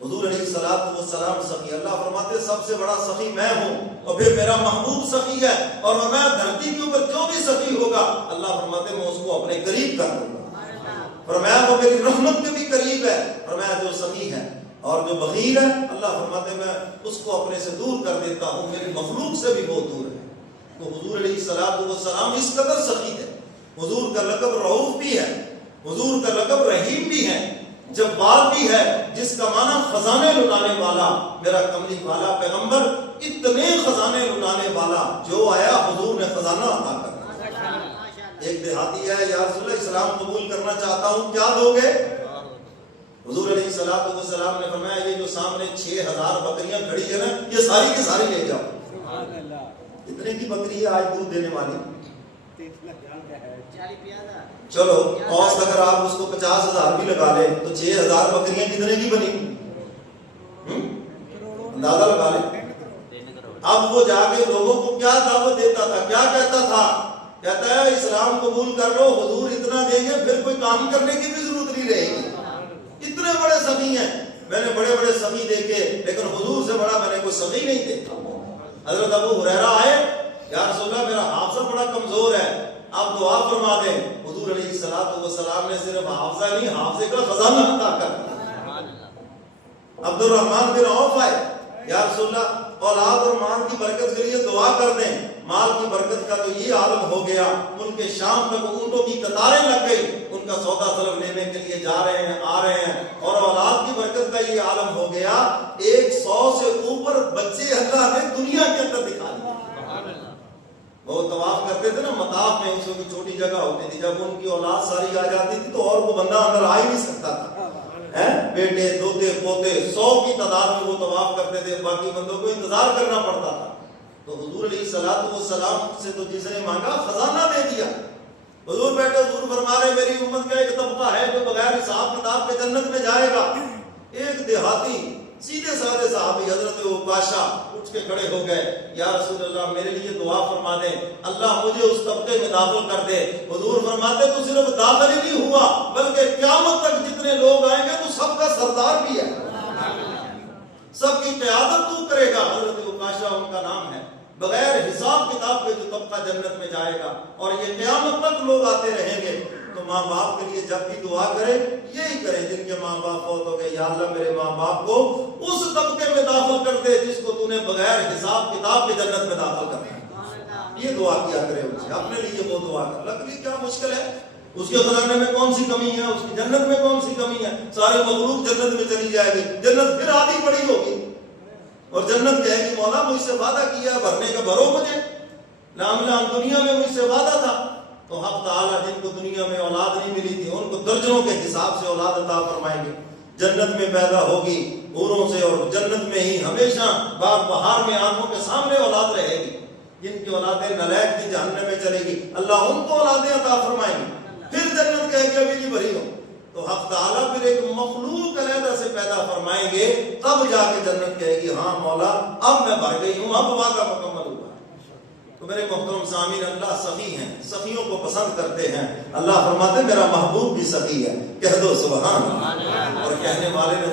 حضور علیہ الصلوۃ والسلام سخی, اللہ فرماتے سب سے بڑا سخی میں ہوں اور پھر میرا محبوب سخی ہے, اور میں دھرتی کے اوپر جو بھی سخی ہوگا اللہ فرماتے میں اس کو اپنے قریب کر دوں گا. فرمایا وہ میری رحمت کے بھی قریب ہے. فرمایا جو سخی ہے اور جو بخیل ہے اللہ فرماتے میں اس کو اپنے سے دور کر دیتا ہوں, میری مخلوق سے بھی بہت دور ہے. تو حضور علیہ الصلوۃ والسلام اس قدر سخی ہے. حضور کا لقب رؤوف بھی ہے, حضور کا لقب رحیم بھی ہے, جبار بھی ہے, جس کا معنی خزانے لٹانے والا. میرا کملی والا پیغمبر اتنے خزانے لٹانے والا, جو آیا حضور نے خزانہ عطا کر. ایک دیہاتی ہے یا رسول اللہ اسلام قبول کرنا چاہتا ہوں کیا دو گے؟ حضور علیہ الصلوۃ والسلام نے فرمایا یہ جو سامنے 6000 بکریاں کھڑی ہے نا یہ ساری کی ساری لے جاؤ. اتنے کی بکری ہے آج دودھ دینے والی. چلو اوسط اگر آپ اس کو 50,000 بھی لگا لیں تو 6000 بکریاں کتنے کی بنی, اندازہ لگا لیں. اب وہ جا کے لوگوں کو کیا دعوت دیتا تھا, کیا کہتا تھا, کہتا ہے اسلام قبول کر لو, حضور اتنا دیں گے پھر کوئی کام کرنے کی بھی ضرورت نہیں رہے گی. اتنے بڑے سخی ہیں, میں نے بڑے بڑے سخی دیکھے لیکن حضور سے بڑا میں نے کوئی سخی نہیں دیکھا. حضرت ابو ہریرہ آئے, یا رسول اللہ میرا حافظہ بڑا کمزور ہے, آپ دعا فرما دیں. حضور علیہ الصلوۃ والسلام نے صرف حافظہ نہیں حافظے کا خزانہ عطا کر دیا. عبد الرحمن بن عوف آئے, یا رسول اللہ اولاد اور مال کی برکت کے لیے دعا کر دیں. مال کی برکت کا تو یہ عالم ہو گیا, ان کے شام تک اونٹوں کی قطاریں لگ گئی, ان کا سودا سلم لینے کے لیے جا رہے ہیں آ رہے ہیں. اور اولاد کی برکت کا یہ عالم ہو گیا 100 سے اوپر بچے اللہ نے دنیا کے اندر دکھا دیے. وہ طواف کرتے تھے نا مطاف میں, اس وقت چھوٹی جگہ ہوتی تھی, جب ان کی اولاد ساری آ جاتی تھی تو اور وہ بندہ اندر آ ہی نہیں سکتا تھا. بیٹے دوتے پوتے 100 کی تعداد میں وہ طواف کرتے تھے, باقی بندوں کو انتظار کرنا پڑتا تھا. تو حضور علیہ الصلوۃ والسلام سے تو جس نے مانگا خزانہ دے دیا. حضور بیٹھے, حضور فرما رہے میری امت کا ایک طبقہ ہے جو بغیر حساب کتاب کے جنت میں جائے گا. ایک دیہاتی سیدھے سادے صحابی حضرت عکاشہ اٹھ کے کھڑے ہو گئے, یا رسول اللہ میرے لیے دعا فرما دیں, اللہ مجھے اس طبقے میں داخل کر دے. حضور فرماتے تو صرف داخل ہی نہیں ہوا بلکہ قیامت تک جتنے لوگ آئیں گے تو سب کا سردار بھی ہے, سب کی قیادت تو کرے گا. حضرت عکاشہ ان کا نام ہے. بغیر حساب کتاب کے جو طبقہ جنت میں جائے گا, اور یہ قیامت تک لوگ آتے رہیں گے. تو ماں باپ کے لیے جب بھی دعا کرے یہی کریں جن کے ماں باپ فوت ہو گئے, یا اللہ میرے ماں باپ کو اس طبقے میں داخل کر دے جس کو تو نے بغیر حساب کتاب کے جنت میں داخل کر دیا. یہ دعا کیا کرے ان سے, اپنے لیے وہ دعا کر. لکڑی کیا مشکل ہے, اس کے خزانے میں کون سی کمی ہے, اس کی جنت میں کون سی کمی ہے. ساری مخلوق جنت میں چلی جائے گی, جنت پھر آدھی پڑی ہوگی, اور جنت کہے گی مولا مجھ سے وعدہ کیا ہے بھرنے کا بھرو مجھے, نام دنیا میں مجھ سے وعدہ تھا. تو حق تعالیٰ جن کو دنیا میں اولاد نہیں ملی تھی ان کو درجنوں کے حساب سے اولاد عطا فرمائیں گے. جنت میں پیدا ہوگی حوروں سے, اور جنت میں ہی ہمیشہ باغ بہار میں آنکھوں کے سامنے اولاد رہے گی. جن کی اولادیں نلائق کی جہنم میں چلے گی اللہ ان کو اولادیں عطا فرمائیں گے. پھر جنت کہے کہ ابھی نہیں بھری ہو. تو حق تعالیٰ پھر ایک مخلوق علیحدہ سے پیدا فرمائیں گے، تب جا کے جنت کہے گی ہاں مولا اب میں بھر گئی ہوں، اب وعدہ مکمل ہوا۔ تو میرے محترم سامعین، اللہ سخی ہیں، سخیوں کو پسند کرتے ہیں۔ اللہ فرماتے میرا محبوب بھی سخی ہے، کہہ دو سبحان اللہ، اور کہنے والے نے